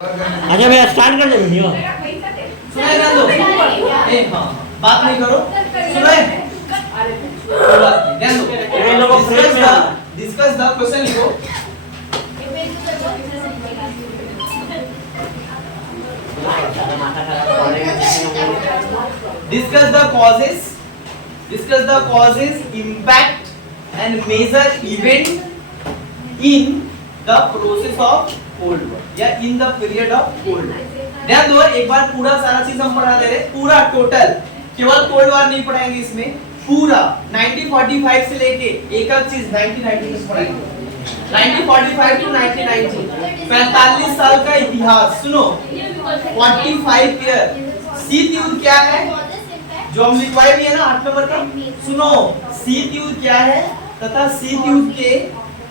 अच्छा भैया स्टार्ट कर दो वीडियो। सुनाई ना दो ए हाँ बात नहीं करो सुनाई कोई बात नहीं ध्यान दो ये लोगों को फ्रेम में डिस्कस द क्वेश्चन लिखो discuss the causes impact and major event in the process of cold war या in the period of cold war। ध्यान दो एक बार पूरा सारा चीज हम पढ़ा दे रहे पूरा टोटल केवल कोल्ड वॉर नहीं पढ़ाएंगे इसमें पूरा 1945 से लेके एक एक चीज 1990 तक पढ़ाएंगे 1945 टू 1990 45 साल का इतिहास सुनो 45 ईयर शीत युद्ध क्या है जो हम लिखवाए भी है ना 8 नंबर का सुनो शीत युद्ध क्या है तथा शीत युद्ध के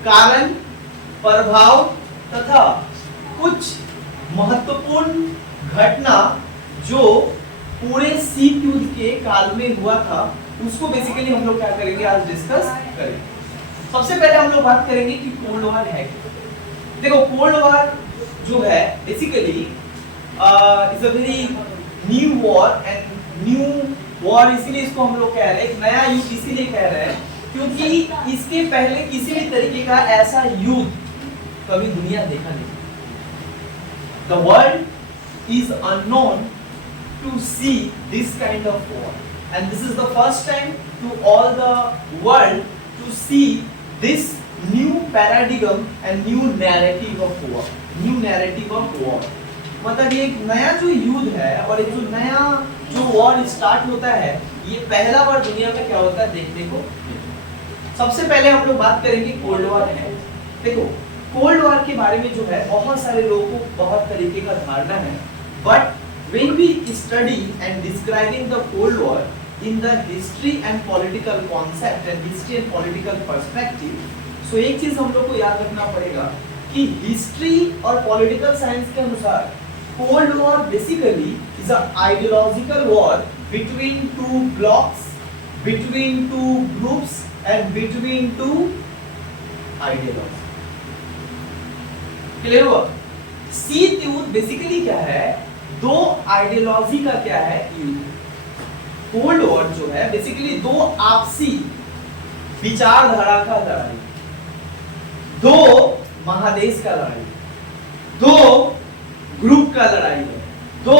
कारण प्रभाव तथा कुछ महत्वपूर्ण घटना जो पूरे शीत युद्ध के काल में हुआ था उसको बेसिकली हम लोग क्या करेंगे आज डिस्कस करेंगे। सबसे पहले हम लोग बात करेंगे कि कोल्ड वॉर है क्या। देखो कोल्ड वॉर जो है basically is a very new war and new war इसलिए इसको हम लोग कह रहे हैं एक नया युद्ध इसीलिए कह रहे हैं क्योंकि इसके पहले किसी भी तरीके का ऐसा युद्ध कभी दुनिया देखा नहीं। The world is unknown to see this kind of war and this is the first time to all the world to see this new paradigm and new narrative of war, new narrative of war। मतलब ये एक नया जो युद्ध है और एक जो नया जो वॉर स्टार्ट होता है ये पहला बार दुनिया में क्या होता है देखने को। सबसे पहले हम लोग बात करेंगे कोल्ड वॉर है। देखो कोल्ड वॉर के बारे में जो है बहुत सारे लोगों को बहुत तरीके का धारणा है but when we study and describing the cold war in the history and political concept and history and political perspective so एक चीज हम लोग को याद रखना पड़ेगा कि हिस्ट्री और पॉलिटिकल साइंस के अनुसार cold war basically is a ideological war between two blocks between two groups and between two ideology. Clear हुआ। शीत युद्ध बेसिकली क्या है दो आइडियोलॉजी का क्या है युद्ध। कोल्ड वॉर जो है बेसिकली दो आपसी विचारधारा का लड़ाई दो महादेश का लड़ाई दो ग्रुप का लड़ाई है दो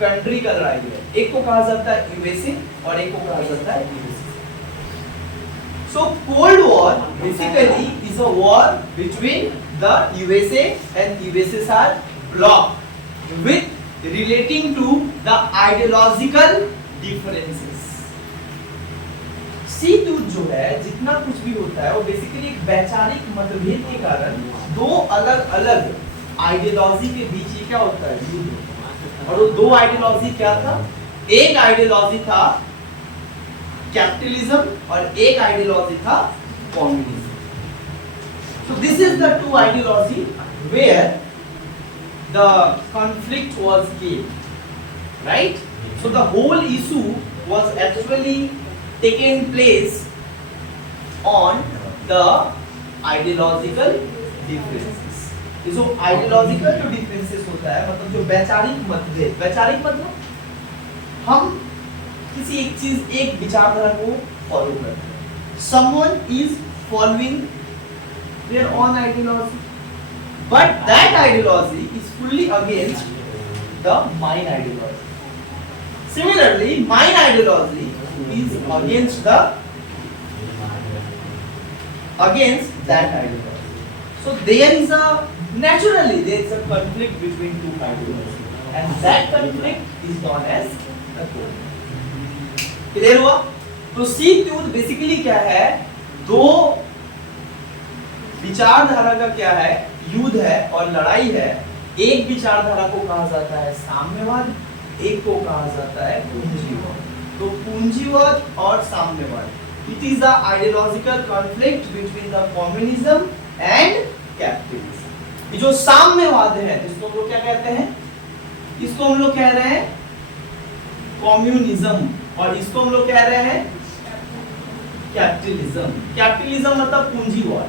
कंट्री का लड़ाई है। एक को कहा जाता है यूएसए और एक को कहा जाता है USA. So Cold War basically is a war between the USA and USSR bloc with relating to the ideological differences। शीत युद्ध जो है जितना कुछ भी होता है वो बेसिकली एक वैचारिक मतभेद के कारण दो अलग अलग आइडियोलॉजी के बीच ये क्या होता है युद्ध। और वो दो आइडियोलॉजी क्या था एक आइडियोलॉजी था कैपिटलिज्म और एक आइडियोलॉजी था communism. So this is the two ideology where the conflict was came, right? So the whole issue was actually taken place on the ideological differences। ये जो ideological जो differences होता है मतलब जो वैचारिक मतभेद वैचारिक मतलब हम किसी एक चीज एक विचारधारा को फॉलो करते हैं। Someone is following their own ideology, but that ideology is fully against the mine ideology. Similarly, mine ideology is against that ideology. So there is a conflict between two ideologies, and that conflict is known as the Cold War। Clear हुआ। तो शीत युद्ध basically क्या है दो विचारधारा का क्या है युद्ध है और लड़ाई है। एक विचारधारा को कहा जाता है साम्यवाद एक को कहा जाता है पूंजीवाद। तो पूंजीवाद और साम्यवाद it is the ideological conflict between the communism and capitalism. ये जो साम्यवाद है इसको हम लोग क्या कहते हैं इसको हम लोग कह रहे हैं कम्युनिज्म और इसको हम लोग कह रहे हैं कैपिटलिज्म। कैपिटलिज्म मतलब पूंजीवाद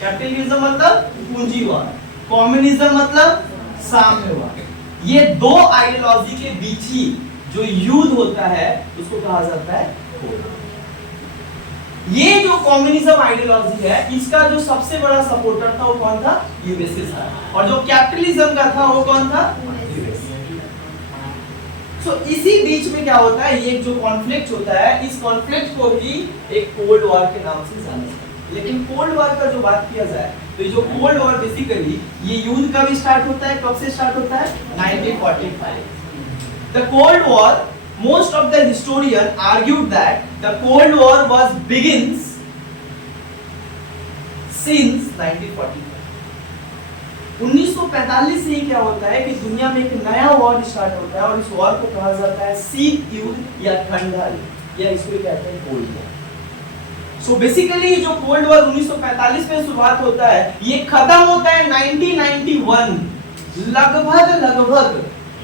कैपिटलिज्म मतलब पूंजीवाद कम्युनिज्म मतलब सामने हुआ। ये दो आइडियोलॉजी के बीच ही जो युद्ध होता है उसको कहा जाता है कोल्ड वॉर। ये जो कम्युनिज्म आइडियोलॉजी है इसका जो सबसे बड़ा सपोर्टर था वो कौन था? यूएसएसआर। और जो कैपिटलिज्म का था वो कौन था? तो इसी बीच में क्या होता है, ये जो कॉन्फ्लिक्ट होता है इस कॉन्फ्लिक्ट को ही एक कोल्ड वॉर के नाम से जाना जाता है। लेकिन कोल्ड वॉर का जो बात किया जाए तो ये जो कोल्ड वॉर बेसिकली ये युद्ध कब स्टार्ट होता है, कब से स्टार्ट होता है? 1945। The cold war, most of the historians argued that the Cold War was begins since 1945. 1945 से ही क्या होता है कि दुनिया में एक नया वॉर स्टार्ट होता है और इस वॉर को कहा जाता है शीत युद्ध या ठंडा युद्ध, या इसको कहते हैं कोल्ड वॉर। सो बेसिकली जो कोल्ड वॉर 1945 में शुरुआत होता है ये खत्म होता है 1991, लगभग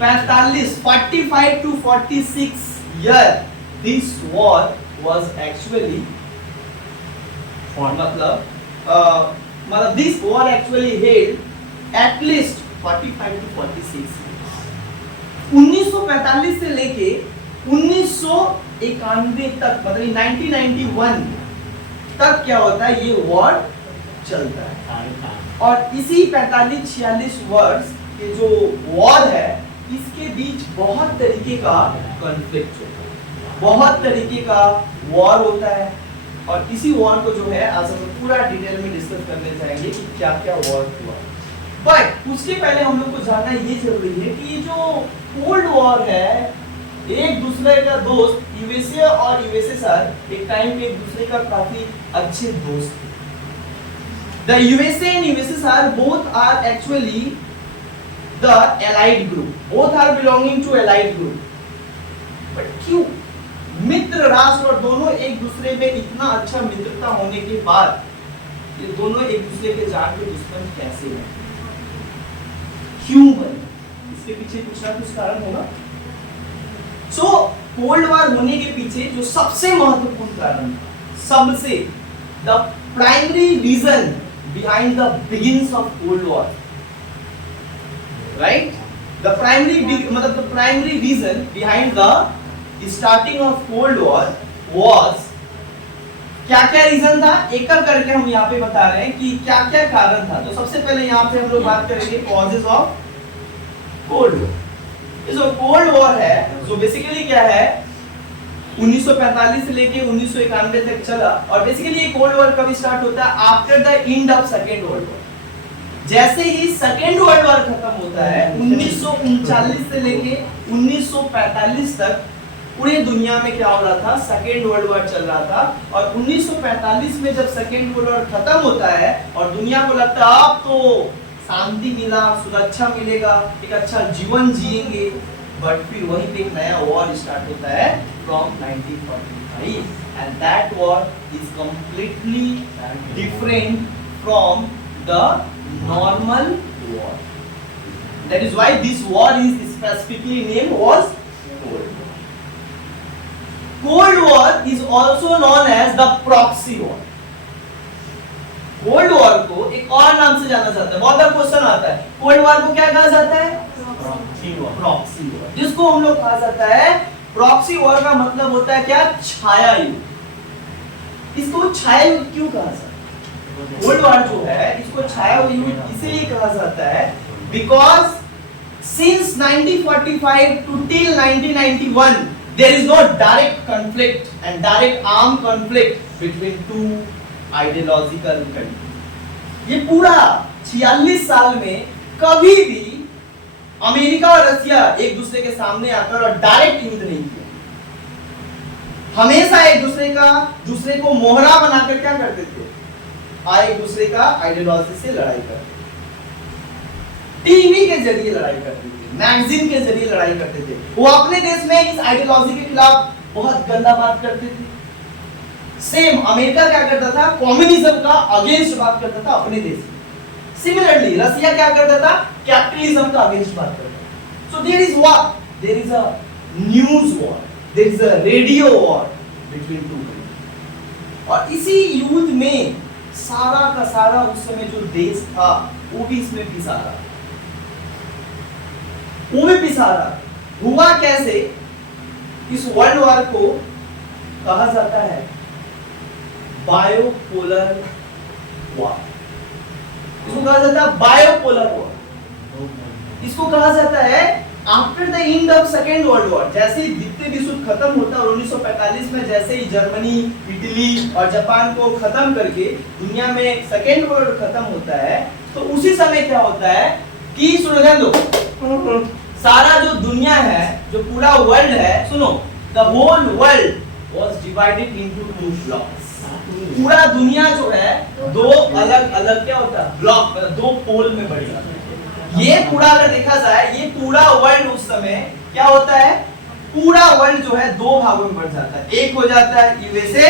45 to 46 year this war was actually मतलब this war actually held at least 45 to 46 years। 1945 से लेके 1991 तक मतलब 1991 तक क्या होता है, ये वॉर चलता है। और इसी 45-46 वर्ष के जो वॉर है इसके बीच बहुत तरीके का कॉन्फ्लिक्ट होता है, बहुत तरीके का वॉर होता है। और इसी वॉर को जो है आज हम पूरा डिटेल में डिस्कस करने जाएंगे कि क्या क्या वॉर हुआ। बट उसके पहले हम लोग को जानना ये जरूरी है कि ये जो कोल्ड वॉर है एक दूसरे का दोस्त यूएसए और यूएसएसआर एक टाइम पे एक दूसरे का काफी अच्छे दोस्त थे। The USA and USSR both are actually the allied group, both are belonging to allied group। but क्यों मित्र राष्ट्र और दोनों एक दूसरे में इतना अच्छा मित्रता होने के बाद ये दोनों एक दूसरे के जान के दुश्मन कैसे हैं, क्यों बने? इसके पीछे कुछ ना कुछ कारण होगा। सो कोल्ड वॉर होने के पीछे जो सबसे महत्वपूर्ण कारण, सबसे the primary reason behind the beginnings of cold war, right? The primary reason behind the starting of Cold War was, क्या-क्या रीजन था एक करके हम यहाँ पे बता रहे हैं कि क्या-क्या कारण था। तो सबसे पहले यहाँ पे हम लोग बात करेंगे कॉजेज ऑफ कोल्ड वॉर। ये जो कोल्ड वॉर है जो बेसिकली क्या है 1945 से लेके 1991 तक चला। और बेसिकली ये कोल्ड वॉर कब स्टार्ट होता है? After the end of second world war. जैसे ही सेकेंड वर्ल्ड वॉर खत्म होता है 1939 से लेके 1945 तक पूरी दुनिया में क्या हो रहा था, सेकेंड वर्ल्ड वॉर चल रहा था। और 1945 में जब सेकेंड वर्ल्ड वॉर खत्म होता है और दुनिया को लगता है अब तो शांति मिला, सुरक्षा मिलेगा, एक अच्छा जीवन जिएंगे, बट फिर वहीं पे एक नया वॉर स्टार्ट होता है from 1945 and that war is completely different from the normal war। That is why this war is specifically named was Cold War। Cold War is also known as the proxy war। Cold War को एक और नाम से जाना जाता है। बहुत बार question आता है Cold War को क्या कहा जाता है? प्रॉक्सी वॉर, जिसको हम लोग कहा जाता है प्रॉक्सी वॉर का मतलब होता है क्या? छाया युद्ध। इसको छाया युद्ध क्यों कहा जाता है? कोल्ड वॉर जो है इसको छाया युद्ध इसीलिए कहा जाता है because since 1945 to till 1991 there is no direct conflict and direct armed conflict between two ideological countries। ये पूरा 46 साल में कभी भी अमेरिका और रशिया एक दूसरे के सामने आकर और डायरेक्ट युद्ध नहीं किया। हमेशा एक दूसरे को मोहरा बनाकर क्या करते थे, एक दूसरे का आइडियोलॉजी से लड़ाई करते थे, टीवी के जरिए लड़ाई करते थे, मैगजीन के जरिए लड़ाई करते थे। वो अपने देश में इस आइडियोलॉजी के खिलाफ बहुत गंदा बात करते थे। सेम अमेरिका क्या करता था, कम्युनिज्म का अगेंस्ट बात करता था अपने देश में। सिमिलरली रशिया क्या करता था, कैपिटलिज्म का अगेंस्ट बात करता था। So there is what, there is a news war, there is a radio war between two countries. और इसी युद्ध में सारा का सारा उस समय जो देश था वो भी इसमें पिसा रहा। वो भी पिसारा। हुआ कैसे? इस वर्ल्ड वॉर को कहा जाता है बायोपोलर वॉर। इसको कहा जाता है बायोपोलर वॉर। इसको कहा जाता है after the end of second world war. जैसे ही द्वितीय विश्व युद्ध खत्म होता है 1945 में, जैसे ही जर्मनी, इटली और जापान को खत्म करके दुनिया में सेकेंड वर्ल्ड वॉर खत्म होता है, तो उसी समय क्या होता है कि सुन दो, सारा जो दुनिया है, जो पूरा वर्ल्ड है, सुनो, the whole world was divided into two blocks. पूरा दुनिया जो है दो अलग अलग क्या होता है ब्लॉक, दो पोल में बढ़ जाता है। ये पूरा अगर देखा जाए, ये पूरा वर्ल्ड उस समय क्या होता है, पूरा वर्ल्ड जो है दो भागों में बढ़ जाता है। एक हो जाता है यूएसए,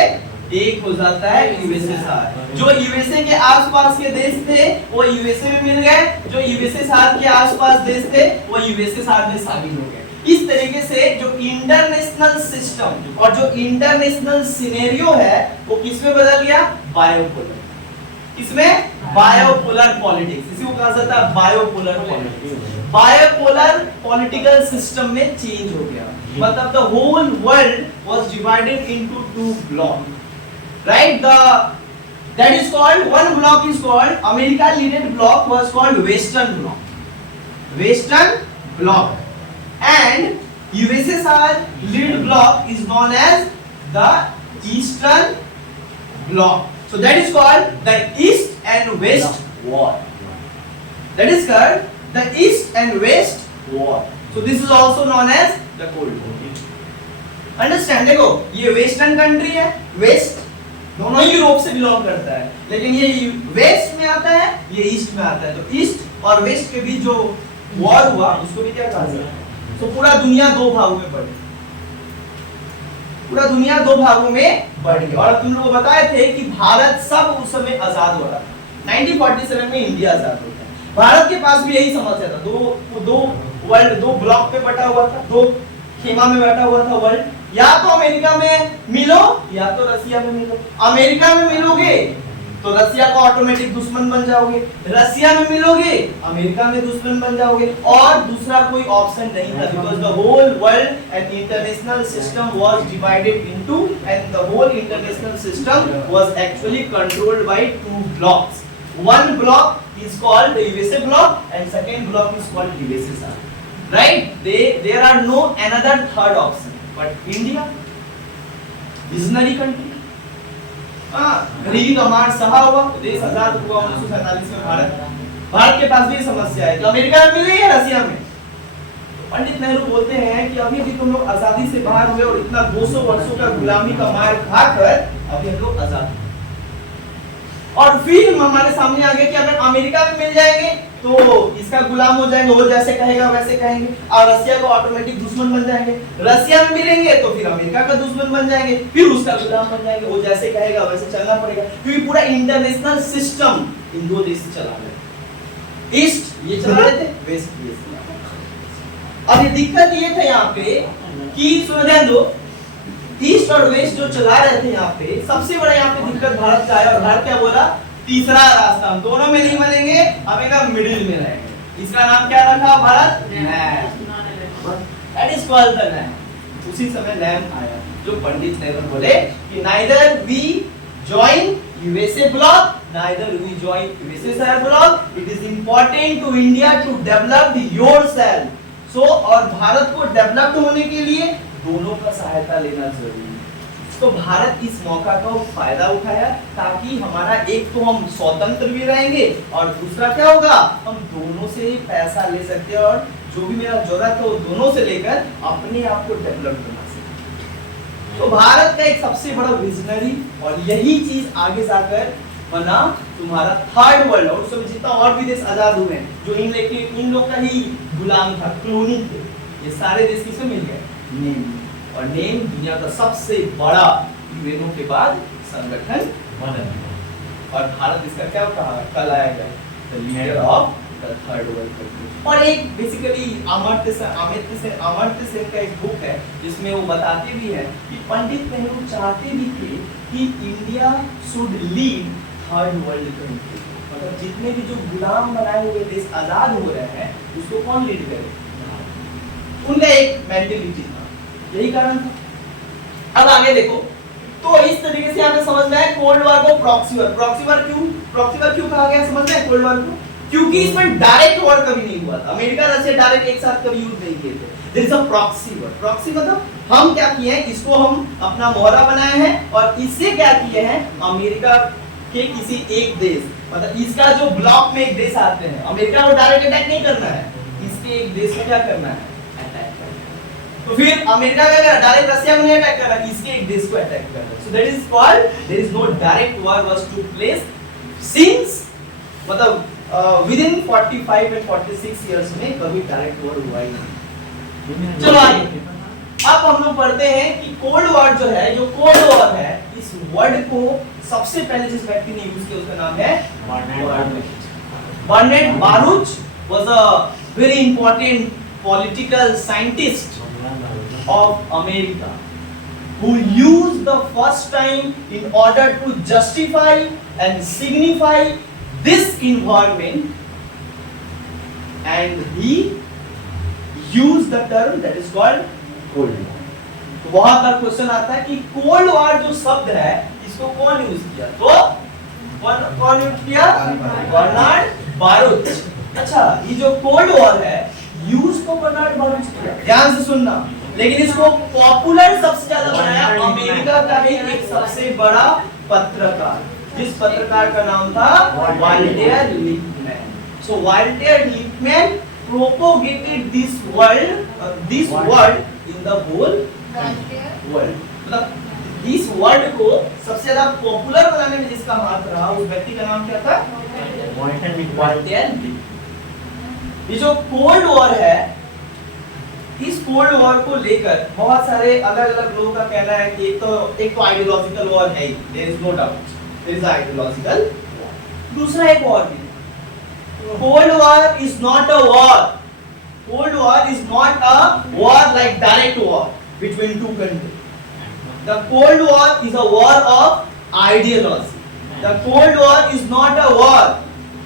एक हो जाता है यूएसएसआर। जो यूएसए के आसपास के देश थे वो यूएसए में मिल गए, जो यूएसएसआर के आसपास देश थे वो यूएसएसआर में शामिल हो गए। इस तरीके से जो इंटरनेशनल सिस्टम और जो इंटरनेशनल सिनेरियो है वो किस में बदल गया? बायोपोलर। इसमें बायोपोलर पॉलिटिक्स, इसी को कहा जाता है bipolar politics. Bipolar political system में चेंज हो गया, मतलब the whole world was divided into two block, right? That is called, one block is called, America leaded block was called Western block, Western block, and USSR lead block is known as the Eastern block. So that is called the East and West war. That is called the East and West war. So this is also known as the Cold War. Understand? देखो, ये western country है, waste दोनों Europe से belong करता है, लेकिन ये waste में आता है, ये ईस्ट में आता है। तो ईस्ट और वेस्ट के बीच जो वॉर हुआ उसको भी क्या कहा जाता है? तो पूरा दुनिया दो भागों में बढ़ गई, पूरा दुनिया दो भागों में बढ़ गई। और तुम लोग बताए थे कि भारत सब उस समय आजाद हो रहा था, 1947 में इंडिया आजाद होता है। भारत के पास भी यही समस्या था, दो वर्ल्ड, दो ब्लॉक पे बटा हुआ था, दो खेमा में बैठा हुआ था वर्ल्ड। या तो अमेरिका में मिलो या तो रसिया में मिलो। अमेरिका में मिलोगे तो रसिया का ऑटोमेटिक दुश्मन बन जाओगे, रसिया में मिलोगे अमेरिका में दुश्मन बन जाओगे, और दूसरा कोई ऑप्शन नहीं था, because the whole world and international system was divided into, and the whole international system was actually controlled by two blocks. One block is called the USA block and second block is called USSR, right? There are no another third option, but India, visionary country, गरीबी का मार सहा हुआ, देश आजाद हुआ 1947 में। भारत के पास भी समस्या है कि अमेरिका में मिले या रसिया में। पंडित नेहरू बोलते हैं कि अभी भी तुम लोग आजादी से बाहर हुए और इतना 200 वर्षों का गुलामी का मार खाकर अभी हम लोग आजाद, और फिर हमारे सामने आ गया कि अगर अमेरिका में मिल जाएंगे तो इसका गुलाम हो जाएंगे, वो जैसे कहेगा वैसे कहेंगे, और रसिया का ऑटोमेटिक दुश्मन बन जाएंगे। रसिया में मिलेंगे तो फिर अमेरिका का दुश्मन बन जाएंगे, फिर उसका गुलाम बन जाएंगे, वो जैसे कहेगा वैसे चलना पड़ेगा, क्योंकि पूरा इंटरनेशनल सिस्टम इन दो देश चला रहे थे। ईस्ट ये चला रहे थे, वेस्ट ये चला रहे थे। और ये दिक्कत ये था यहाँ पे कि सुन ध्यान दो, ईस्ट और वेस्ट जो चला रहे थे यहाँ पे, सबसे बड़ा यहाँ पे दिक्कत भारत का है। और भारत क्या बोला? तीसरा रास्ता, हम दोनों में नहीं मिलेंगे, हम एक मिडिल में रहेंगे। इसका नाम क्या रखा Bharat? That is called the land. उसी समय लैंड आया जो पंडित नेहरू बोले कि neither we join USA bloc, neither we join USSR bloc, it is important to India to develop yourself. So और भारत को डेवलप्ड होने के लिए दोनों का सहायता लेना जरूरी है। तो भारत इस मौका का फायदा उठाया ताकि हमारा एक तो हम स्वतंत्र भी रहेंगे और दूसरा क्या होगा, हम दोनों से पैसा ले सकते हैं और जो भी मेरा जरूरत है वो दोनों से लेकर अपने आप को डेवलप करना सकते। तो भारत का एक सबसे बड़ा विजनरी, और यही चीज आगे जाकर बना तुम्हारा थर्ड वर्ल्ड। और उस समय जितना और भी देश आजाद हुए जो इन लोग का ही गुलाम था, क्लोनी थे, ये सारे देश किसे मिल गए? नेम। और नेम दुनिया का सबसे बड़ा यूएनओ के बाद संगठन बना, और भारत इसका क्या कहा कल आएगा, the leader of the third world country. और एक बेसिकली अमर्त्य सेन का एक बुक है जिसमें वो बताते भी है कि पंडित नेहरू चाहते भी थे कि India should lead third world country, मतलब जितने भी जो गुलाम बनाए हुए देश आजाद हो रहे हैं उसको कौन लीड करे? उनका एक मेंटेलिटी था, यही कारण था। अब आगे देखो, तो इस तरीके से यहाँ पे समझ में आया कोल्ड वॉर को प्रॉक्सी वॉर क्यों कहा गया, समझ में आया कोल्ड वॉर को, क्योंकि इसमें डायरेक्ट वॉर कभी नहीं हुआ था, अमेरिका रशिया डायरेक्ट एक साथ कभी युद्ध नहीं किए थे। There is a proxy war, proxy मतलब हम क्या किए हैं, इसको हम अपना मोहरा बनाए हैं और इससे क्या किए हैं, अमेरिका के किसी एक देश, मतलब इसका जो ब्लॉक में एक देश आते हैं, अमेरिका को डायरेक्ट अटैक नहीं करना है, इसके एक देश में क्या करना है, अटैक करना है। तो फिर अमेरिका क्या कर रहा है, डायरेक्ट रशिया को नहीं अटैक कर रहा, इसके एक देश को अटैक कर रहा है। So that is called, there is no direct war was took place since, मतलब विदिन 45 एंड 46 इयर्स में कभी डायरेक्ट वॉर हुआ ही नहीं। चलो आगे, अब हम लोग पढ़ते हैं कि कोल्ड वॉर जो है, जो कोल्ड वॉर है, इस वर्ड को सबसे पहले जिस व्यक्ति ने यूज किया उसका नाम है Bernard Baruch, was a very important political scientist of America who used the first time in order to justify and signify this environment, and he used the term that is called cold war. तो बहुत बार question आता है कि cold war जो शब्द है इसको कौन यूज किया, तो कौन यूज किया, बर्नार्ड बारुच। अच्छा, ये जो कोल्ड वॉर है यूज को बर्नार्ड बारुच किया, ध्यान से सुनना, लेकिन इसको पॉपुलर सबसे ज्यादा बनाया अमेरिका का ही एक सबसे बड़ा पत्रकार, जिस पत्रकार का नाम था Voltaire Lipman. So Voltaire Lipman propagated this word in the whole world, मतलब इस वर्ड को सबसे ज्यादा पॉपुलर बनाने में जिसका हाथ रहा उस व्यक्ति का नाम क्या था, वाल्टेयर लिपमैन। ये जो कोल्ड वॉर है, इस कोल्ड वॉर को लेकर बहुत सारे अलग अलग लोगों का कहना है कि एक तो आइडियोलॉजिकल वॉर है, there is no doubt, there is ideological war. दूसरा एक और भी, Cold War is not a war. Cold War is not a war like direct war between two countries. The Cold War is a war of ideology. The Cold War is not a war.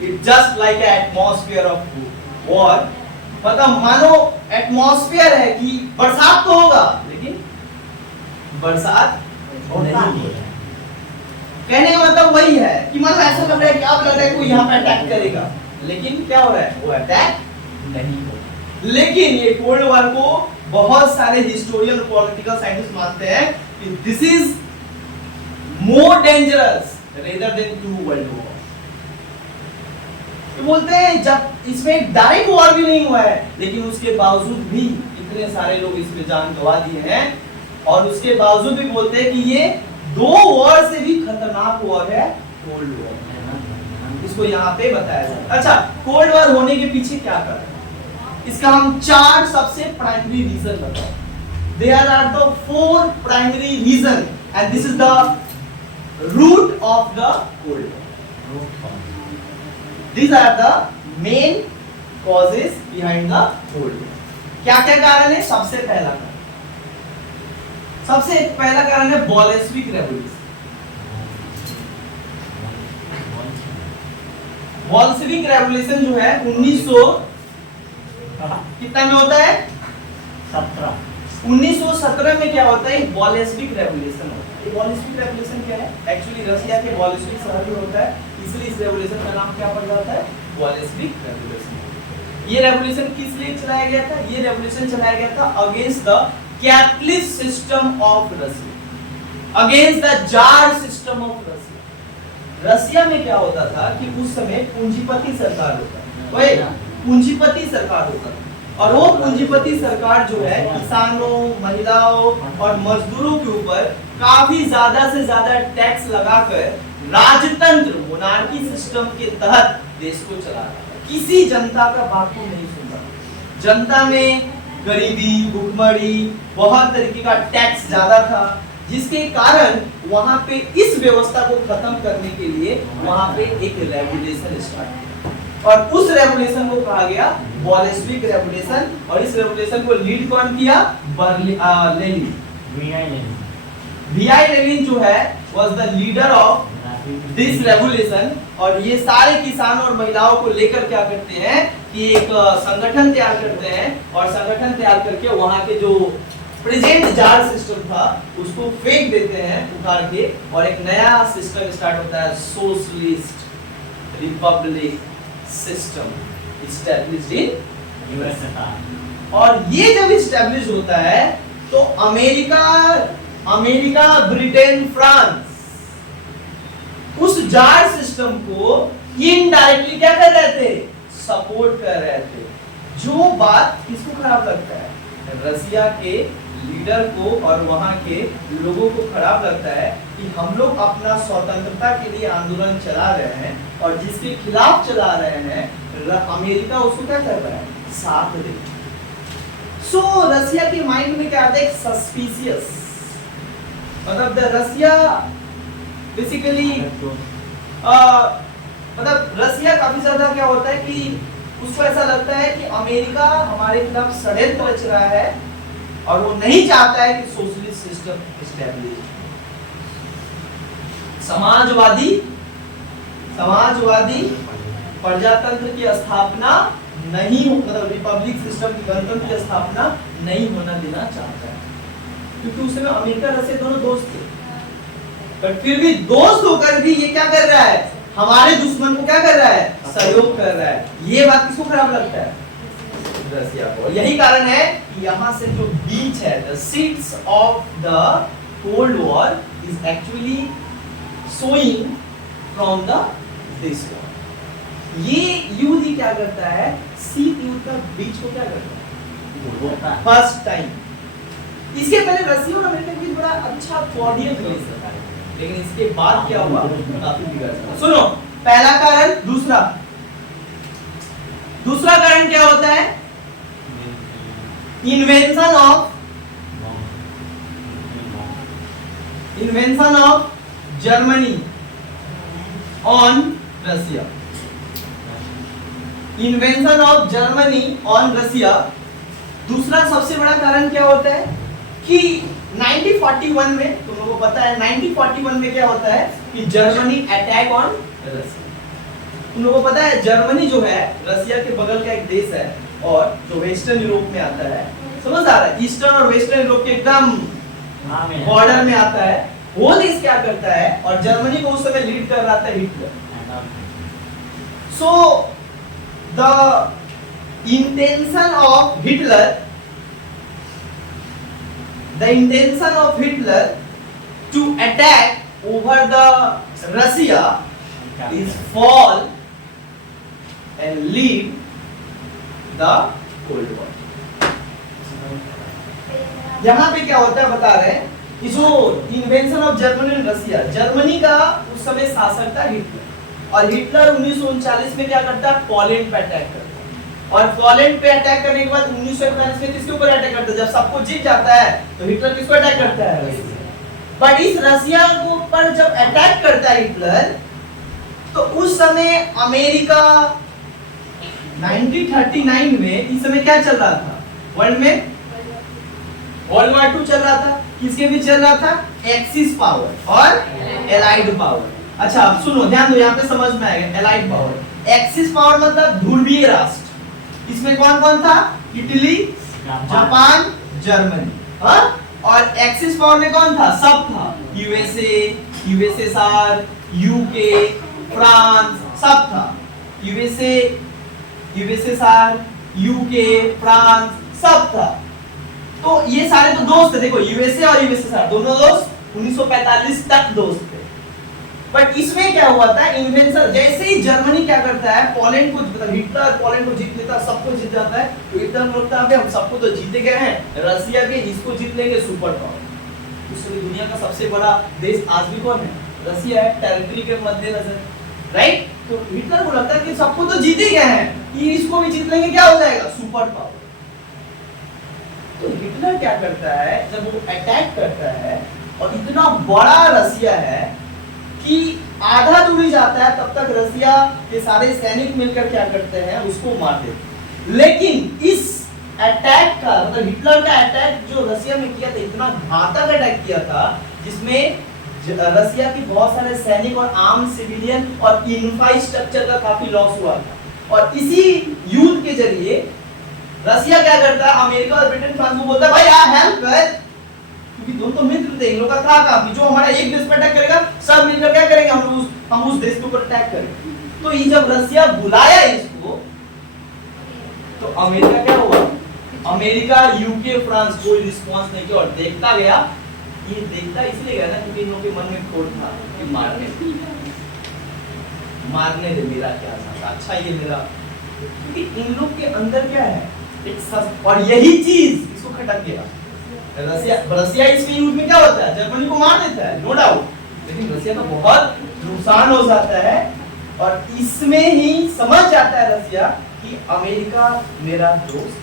It's just like an atmosphere of war. मतलब मानो atmosphere है कि बरसात तो होगा लेकिन बरसात नहीं होगा। कहने का मतलब वही है कि मतलब ऐसा लग रहा है कि अब लग रहा है कोई यहाँ पे अटैक करेगा, लेकिन क्या हो रहा है, वो अटैक नहीं हो रहा। लेकिन ये कोल्ड वॉर को बहुत सारे हिस्टोरियन और पॉलिटिकल साइंटिस्ट मानते हैं कि this is more dangerous rather than two world war. तो बोलते हैं जब इसमें डायरेक्ट वॉर भी नहीं हुआ है, लेकिन उसके बावजूद भी इतने सारे लोग इसमें जान गंवा दिए हैं, और उसके बावजूद भी बोलते हैं कि ये दो वॉर से भी खतरनाक वॉर है कोल्ड वॉर। इसको यहाँ पे बताया जाए। अच्छा, कोल्ड वॉर होने के पीछे क्या कारण है, इसका हम चार सबसे प्राइमरी रीजन बताओ। There are the 4 primary reason and this is the root of the cold war. These are the main causes behind the cold war. क्या क्या कारण है? सबसे पहला कारण है बोल्शेविक रेवोल्यूशन। बोल्शेविक रेवोल्यूशन जो है 1900 कितना में होता है, 1917 में क्या होता है, बोल्शेविक रेवोल्यूशन होता है। ये बोल्शेविक रेवोल्यूशन क्या है, एक्चुअली रशिया के बोल्शेविक शहर में होता है, इसलिए इस रेवोल्यूशन का नाम क्या पड़ जाता है, बोल्शेविक रेवोल्यूशन। ये रेवोल्यूशन किस लिए चलाया गया था, ये रेवोल्यूशन चलाया गया था against the capitalist system of Russia, against the jar system of Russia. Russia में क्या होता था कि उस समय पूंजीपति सरकार होता है, पूंजीपति सरकार होता था, और वो पूंजीपति सरकार जो है किसानों, महिलाओं और मजदूरों के ऊपर काफी ज्यादा से ज्यादा टैक्स लगाकर राजतंत्र मोनार्की सिस्टम के तहत देश को चला रहा था। किसी जनता का बात को नहीं सुनता, जनता में गरीबी, भुखमरी, बहुत तरीके का टैक्स ज्यादा था, जिसके कारण वहां पे इस व्यवस्था को खत्म करने के लिए वहां पे एक रेवोल्यूशन स्टार्ट किया, और उस रेवोल्यूशन को कहा गया बोल्शेविक रेवोल्यूशन। और इस रेवोल्यूशन को लीड कौन किया, लेनिन, V.I. लेनिन जो है was the leader of this revolution। और ये सारे किसानों और महिलाओं को लेकर क्या करते हैं कि एक संगठन तैयार करते हैं और संगठन तैयार करके वहां के जो प्रेजेंट जार सिस्टम था उसको फेंक देते हैं उखाड़ के और एक नया सिस्टम स्टार्ट होता है, socialist Republic system established in USSR. और ये जब इस्टेब्लिश होता है तो अमेरिका ब्रिटेन फ्रांस उस जार सिस्टम को इनडायरेक्टली क्या कर रहे थे, सपोर्ट कर रहे थे। जो बात किसको खराब लगता है, रसिया के लीडर को और वहां के लोगों को खराब लगता है कि हम लोग अपना स्वतंत्रता के लिए आंदोलन चला रहे हैं और जिसके खिलाफ चला रहे हैं अमेरिका उसको क्या कर रहा है, साथ दे। सो रसिया के माइंड में क्या आता है, सस्पिशियस, मतलब द रसिया बेसिकली मतलब रसिया काफी ज्यादा क्या होता है कि उसको ऐसा लगता है कि अमेरिका हमारे खिलाफ षड्यंत्र रच रहा है और वो नहीं चाहता है कि सोशलिस्ट सिस्टम एस्टैब्लिश। समाजवादी प्रजातंत्र की स्थापना नहीं, मतलब रिपब्लिक सिस्टम की गणतंत्र की स्थापना नहीं होना देना चाहता है, क्योंकि उस समय अमेरिका रसिया दोनों दोस्त थे। पर फिर भी दोस्त होकर भी ये क्या कर रहा है, हमारे दुश्मन को क्या कर रहा है, सहयोग कर रहा है। ये बात किसको खराब लगता है, रसिया को। यही कारण है कि यहाँ से जो बीच है, the seeds of the Cold War is actually sowing from the this war. ये युद्ध ही क्या करता है, शीत युद्ध का बीज को क्या करता है, फर्स्ट टाइम। इसके पहले रसिया और अमेरिका के बीच बड़ा अच्छा कॉर्डियल रिलेशन था, लेकिन इसके बाद क्या हुआ, काफी बिगड़ गया। सुनो, पहला कारण, दूसरा कारण क्या होता है, invention of Germany on Russia. Invention of Germany on Russia. दूसरा सबसे बड़ा कारण क्या होता है कि 1941 में, तुम लोगों को पता है 1941 में क्या होता है कि जर्मनी अटैक ऑन रसिया। तुम लोगों को पता है जर्मनी जो है रसिया के बगल का एक देश है और जो वेस्टर्न यूरोप में आता है, समझ आ रहा है, ईस्टर्न और वेस्टर्न यूरोप के एकदम बॉर्डर में आता है। वो देश क्या करता है, और जर्मनी को उस समय लीड कर रहा था Hitler. So the intention of Hitler to attack over the Russia is fall and lead the Cold War. यहाँ पे क्या होता है बता रहे हैं कि जो invention of Germany and Russia, Germany का उस समय शासक था हिटलर, और हिटलर 1939 में क्या करता है, पोलैंड पे अटैक करता है। और पोलैंड पे अटैक करने के बाद 1941 में किसके ऊपर अटैक करता है, जब सबको जीत जाता है तो हिटलर किसको अटैक करता है, बट इस रसिया को पर जब अटैक करता है हिटलर, तो उस समय अमेरिका 1939 में, इस समय क्या चल रहा था वर्ल्ड में, वर्ल्ड वार 2 चल रहा था। किसके भी चल रहा था, एक्सिस पावर और एलाइड पावर। अच्छा अब सुनो, ध्यान दो, यहाँ पे समझ में आएगा। एलाइड पावर, एक्सिस पावर मतलब ध्रुवीय राष्ट्र। इसमें कौन कौन था, इटली, जापान, जर्मनी। हाँ, और एक्सिस पावर में कौन था, सब था, यूएसए, यूएसएसआर, यूके, फ्रांस, सब था। यूएसए, यूएसएसआर, यूके, फ्रांस, सब था। तो ये सारे तो दोस्त थे, देखो यूएसए और यूएसएसआर दोनों दोस्त 1945 तक दोस्त थे। बट इसमें क्या हुआ था, इन्वेंशन, जैसे ही जर्मनी क्या करता है, पोलैंड को, मतलब हिटलर पोलैंड को जीत लेता, सबको जीत जाता है, तो हिटलर बोलता है हम सबको तो जीते गए हैं, रसिया भी इसको जीत लेंगे, सुपर पावर। दूसरी दुनिया का सबसे बड़ा देश आज भी कौन है, रसिया है, टेरिटरी के मद्देनजर, राइट। तो हिटलर को लगता है कि सबको तो जीत ही गए हैं, ये इसको भी जीत लेंगे, क्या हो जाएगा, सुपर पावर। तो हिटलर क्या करता है, जब वो अटैक करता है और इतना बड़ा रसिया है कि आधा दूरी जाता है, तब तक रसिया के सारे सैनिक मिलकर क्या करते हैं, उसको मार देते। लेकिन इस अटैक का, मतलब हिटलर का अटैक जो रसिया में किया था, इतना घातक अटैक किया था जिसमें रसिया के बहुत सारे सैनिक और आर्म सिविलियन और इंफ्रास्ट्रक्चर का काफी लॉस हुआ था। और इसी युद्ध के जरिए रसिया क्या करता है, अमेरिका और ब्रिटेन फ्रांस को बोलता है भाई आ हेल्प कर, क्योंकि दोनों तो मित्र थे, इन लोगों का था काम कि जो हमारा एक देश पर अटैक करेगा सब मिलकर क्या करेंगे, हम उस देश के ऊपर अटैक करेंगे। तो ये जब रसिया बुलाया इसको, तो अमेरिका क्या हुआ, अमेरिका यूके फ्रांस कोई रिस्पांस नहीं किया और देखता गया। ये देखता इसलिए गया ना क्योंकि इन लोगों के मन में खोट था कि मारने दे, मेरा क्या था, अच्छा ये मेरा, क्योंकि इन लोग के अंदर क्या है एक और यही चीज इसको खटक गया। रसिया इसके युद्ध में क्या होता है, जर्मनी को मार देता है नो डाउट, लेकिन रसिया का बहुत नुकसान हो जाता है और इसमें ही समझ जाता है रसिया कि अमेरिका मेरा दोस्त।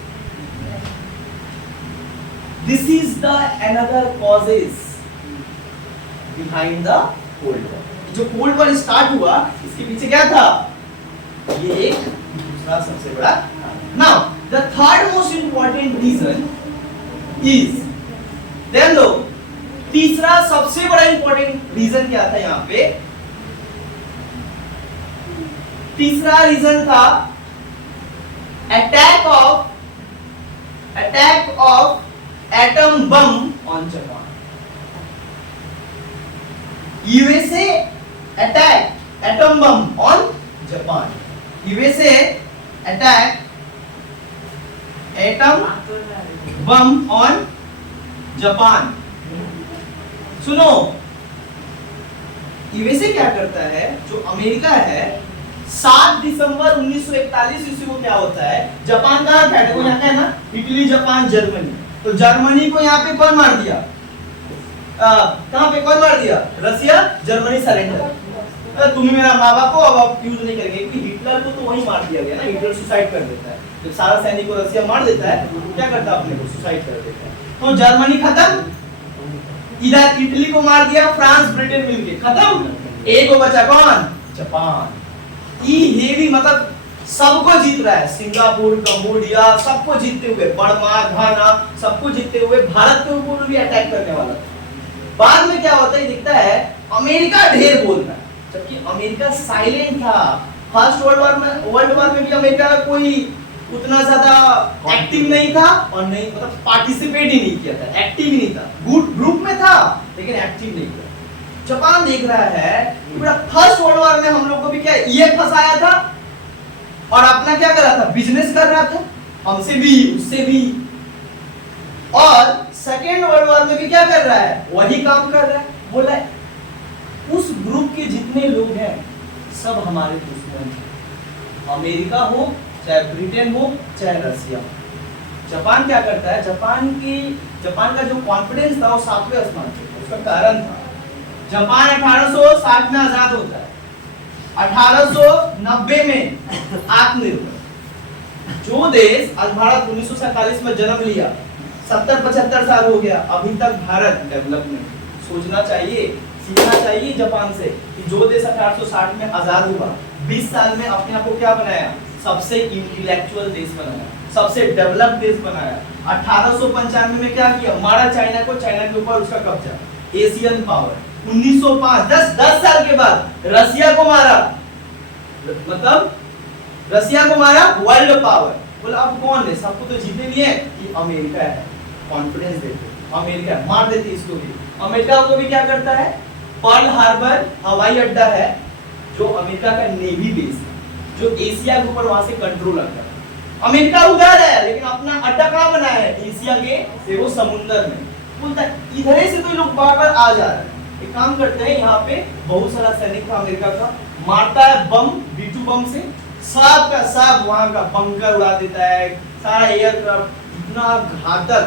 This is the another causes behind the cold war. जो कोल्ड वॉर स्टार्ट हुआ इसके पीछे क्या था, ये एक दूसरा सबसे बड़ा। Now the third most important reason is, ध्यान दो, तीसरा सबसे बड़ा इंपॉर्टेंट रीजन क्या था यहां पे, तीसरा रीजन था attack of atom bomb on Japan. USA attack atom bomb on Japan, USA attack atom bomb on Japan. सुनो, यूएसए क्या करता है, जो अमेरिका है, 7 दिसंबर 1941 ईस्वी को क्या होता है, जापान कहां था, देखो यहाँ है ना, इटली जापान जर्मनी, तो जर्मनी को यहाँ पे कौन मार दिया, कहां पे कौन मार दिया, रसिया, जर्मनी सरेंडर। तुम ही मेरा माँ बाप को अब आप यूज नहीं करेंगे, क्योंकि हिटलर को तो वही मार दिया गया ना, हिटलर सुसाइड कर देता है, जब सारा सैनिक को रसिया मार देता है तो क्या करता है, अपने को सुसाइड कर देता है। तो जर्मनी खत्म, इधर इटली को मार दिया, फ्रांस ब्रिटेन मिलके खत्म, एक को बचा कौन, जापान। ये हेवी मतलब सबको जीत रहा है, सिंगापुर, कंबोडिया, सबको जीतते हुए, बर्मा, घाना, सबको जीतते हुए भारत के ऊपर भी अटैक करने वाला था। बाद में क्या होता है दिखता है, अमेरिका ढेर बोल रहा है, जबकि अमेरिका साइलेंट था। फर्स्ट वर्ल्ड वॉर में भी अमेरिका का कोई उतना ज्यादा एक्टिव नहीं था और नहीं मतलब पार्टिसिपेट ही नहीं किया था, एक्टिव ही नहीं था, गुड ग्रुप में था लेकिन एक्टिव नहीं था। जापान देख रहा है पूरा फर्स्ट वर्ल्ड वॉर में हम लोग को भी क्या ये फंसाया था और अपना क्या कर रहा था, बिजनेस कर रहा था, हमसे भी उससे भी, और सेकेंड वर्ल्ड वॉर में भी क्या कर रहा है, वही काम कर रहा है। बोला उस ग्रुप के जितने लोग हैं सब हमारे दुश्मन हैं, अमेरिका हो चाहे ब्रिटेन हो चाहे रसिया। जापान क्या करता है, जापान का जो कॉन्फिडेंस था वो 7वें स्थान पे, उसका कारण था जापान 1860 में आजाद होता है, 1890 में आत्मनिर्भर। जो देश आज भारत 1947 में जन्म लिया, 70-75 साल हो गया, अभी तक भारत डेवलपमेंट सोचना चाहिए, सीखना चाहिए जापान से कि जो देश 1860 में आजाद हुआ, 20 साल में अपने आप को क्या बनाया, सबसे इंटेलेक्चुअल देश बनाया, सबसे डेवलप्ड देश बनाया। 1895 में क्या किया, मारा चाइना को, चाइना के ऊपर उसका कब्जा, एशियन पावर। 1905 10 साल के बाद रसिया को मारा, मतलब रसिया को मारा, वर्ल्ड पावर। बोला अब कौन है, सबको तो जीते नहीं है, कि अमेरिका है, कॉन्फिडेंस देते, अमेरिका मार देती इसको भी। अमेरिका को भी क्या करता है, पर्ल हार्बर हवाई अड्डा है जो अमेरिका का नेवी बेस है, जो एशिया के ऊपर वहां से कंट्रोल करता है। अमेरिका उधर है लेकिन अपना अड्डा कहां बनाया है, एशिया के देखो समुद्र में। बोलता है इधर से तो लोग बार-बार आ जा रहे हैं, एक काम करते हैं, यहाँ पे बहुत सारा सैनिक था अमेरिका का, मारता है बम, B2 बम से सब का सब वहां का बंकर उड़ा देता है, सारा एयरक्राफ्ट, इतना घातक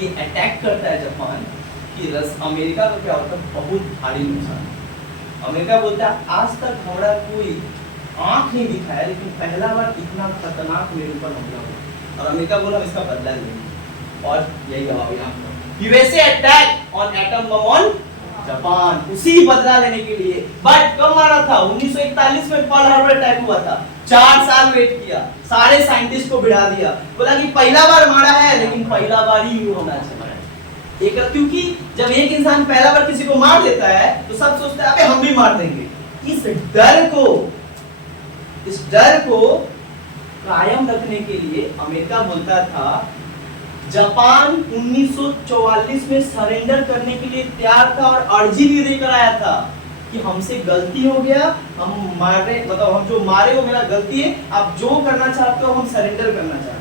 ये अटैक करता है जापान कि अमेरिका का क्या होता है, बहुत भारी नुकसान। अमेरिका बोलता है आज तक हमारा कोई आंख नहीं दिखा है, लेकिन पहला बार इतना खतरनाक मेरे ऊपर हमला हुआ, और अमेरिका बोला हम इसका बदला लेंगे, और यही जवाब यहाँ पर USA attack on atom bomb on Japan, उसी बदला लेने के लिए। बट कब मारा था, 1941 में पर्ल हार्बर अटैक हुआ था, 4 साल वेट किया, सारे साइंटिस्ट को बिठा दिया, बोला कि पहला बार मारा है लेकिन पहला बार ही होना चाहिए। एक क्योंकि जब एक इंसान पहला बार किसी को मार देता है तो सब सोचते हैं अबे हम भी मार देंगे। इस डर को इस डर को कायम रखने के लिए अमेरिका बोलता था, जापान 1944 में सरेंडर करने के लिए तैयार था और अर्जी भी लेकर आया था कि हमसे गलती हो गया, हम मारे, मतलब हम जो मारे वो मेरा गलती है, आप जो करना चाहते हो हम सरेंडर करना चाहते हैं।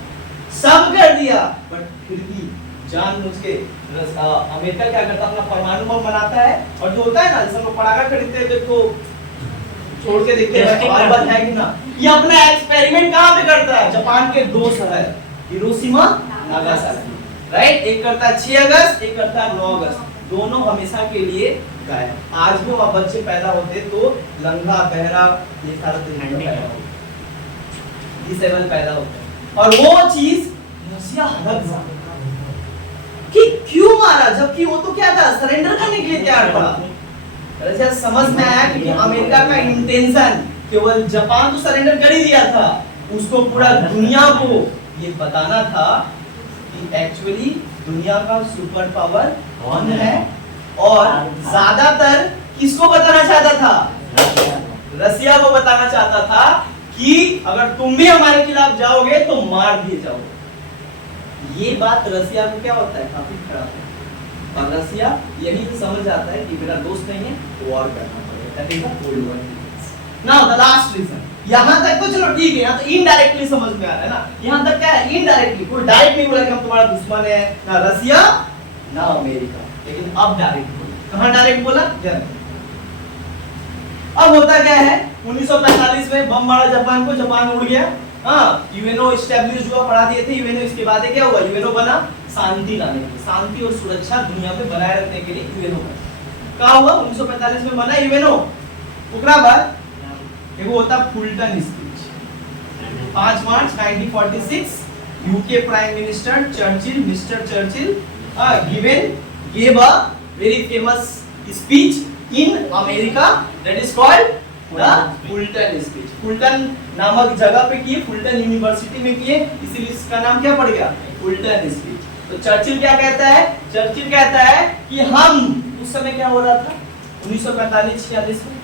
सब कर दिया, बट फिर भी जानबूझ के अमेरिका क्या करता है, अपना परमाणु बम बनाता है, और जो होता है ना, जैसे हम लोग पटाखा खरीदते हैं तो छोड़ के देखते हैं और बात है कि ना, ये अपना एक्सपेरिमेंट कहाँ पे करता है, जापान के 2 शहर हिरोशिमा नागासाकी, राइट। एक करता है 6 अगस्त, एक करता है 9 अगस्त, दोनों हमेशा के लिए गायब। आज भी वहाँ बच्चे पैदा होते तो लंगा बहरा ये सारा डिसेबल पैदा होते हैं, और वो चीज रसिया हलक जाता कि क्यों मारा, जबकि वो तो क्या था, सरेंडर करने के लिए तैयार था। रसिया समझ में आया कि अमेरिका का इंटेंशन केवल जापान तो सरेंडर कर ही दिया था, उसको पूरा दुनिया को ये बताना था कि एक्चुअली दुनिया का सुपर पावर कौन है, और ज्यादातर किसको बताना चाहता था, रसिया को बताना चाहता था कि अगर तुम भी हमारे खिलाफ जाओगे तो मार दिए जाओगे। ये बात रसिया को क्या होता है, काफी खराब है, और रसिया यही से समझ जाता है कि मेरा दोस्त नहीं है, वॉर करना पड़ेगा, that is the cold war. Now the last reason, यहां तक तो चलो ठीक है, यहां तो इनडायरेक्टली समझ में आ रहा है ना, यहां तक क्या है, इनडायरेक्टली, कोई डायरेक्ट नहीं बोला कि हम तुम्हारा दुश्मन है, ना रसिया ना अमेरिका, लेकिन अब डायरेक्ट बोला। कहां डायरेक्ट बोला, जर्मनी। अब होता क्या है, 1945 में बम मारा जापान को, जापान उड़ गया, हाँ, यूएनओ एस्टैब्लिश हुआ, पढ़ा दिए थे यूएनओ। इसके बाद क्या हुआ, यूएनओ बना शांति लाने के लिए, शांति और सुरक्षा दुनिया में बनाए रखने के लिए यूएनओ बना। क्या हुआ, 1945 में बना यूएनओ। ओकरा बाद एगो होता Fulton speech, 5 March 1946, UK prime minister Churchill, mister Churchill gave a very famous speech in America that is called the Fulton speech. Fulton नामक जगह पे किए, फुलटन यूनिवर्सिटी में किए, इसीलिए इसका नाम क्या पड़ गया, फुलटन स्पीच। तो चर्चिल क्या कहता है, चर्चिल कहता है कि हम, उस समय क्या हो रहा था 1945-46 में,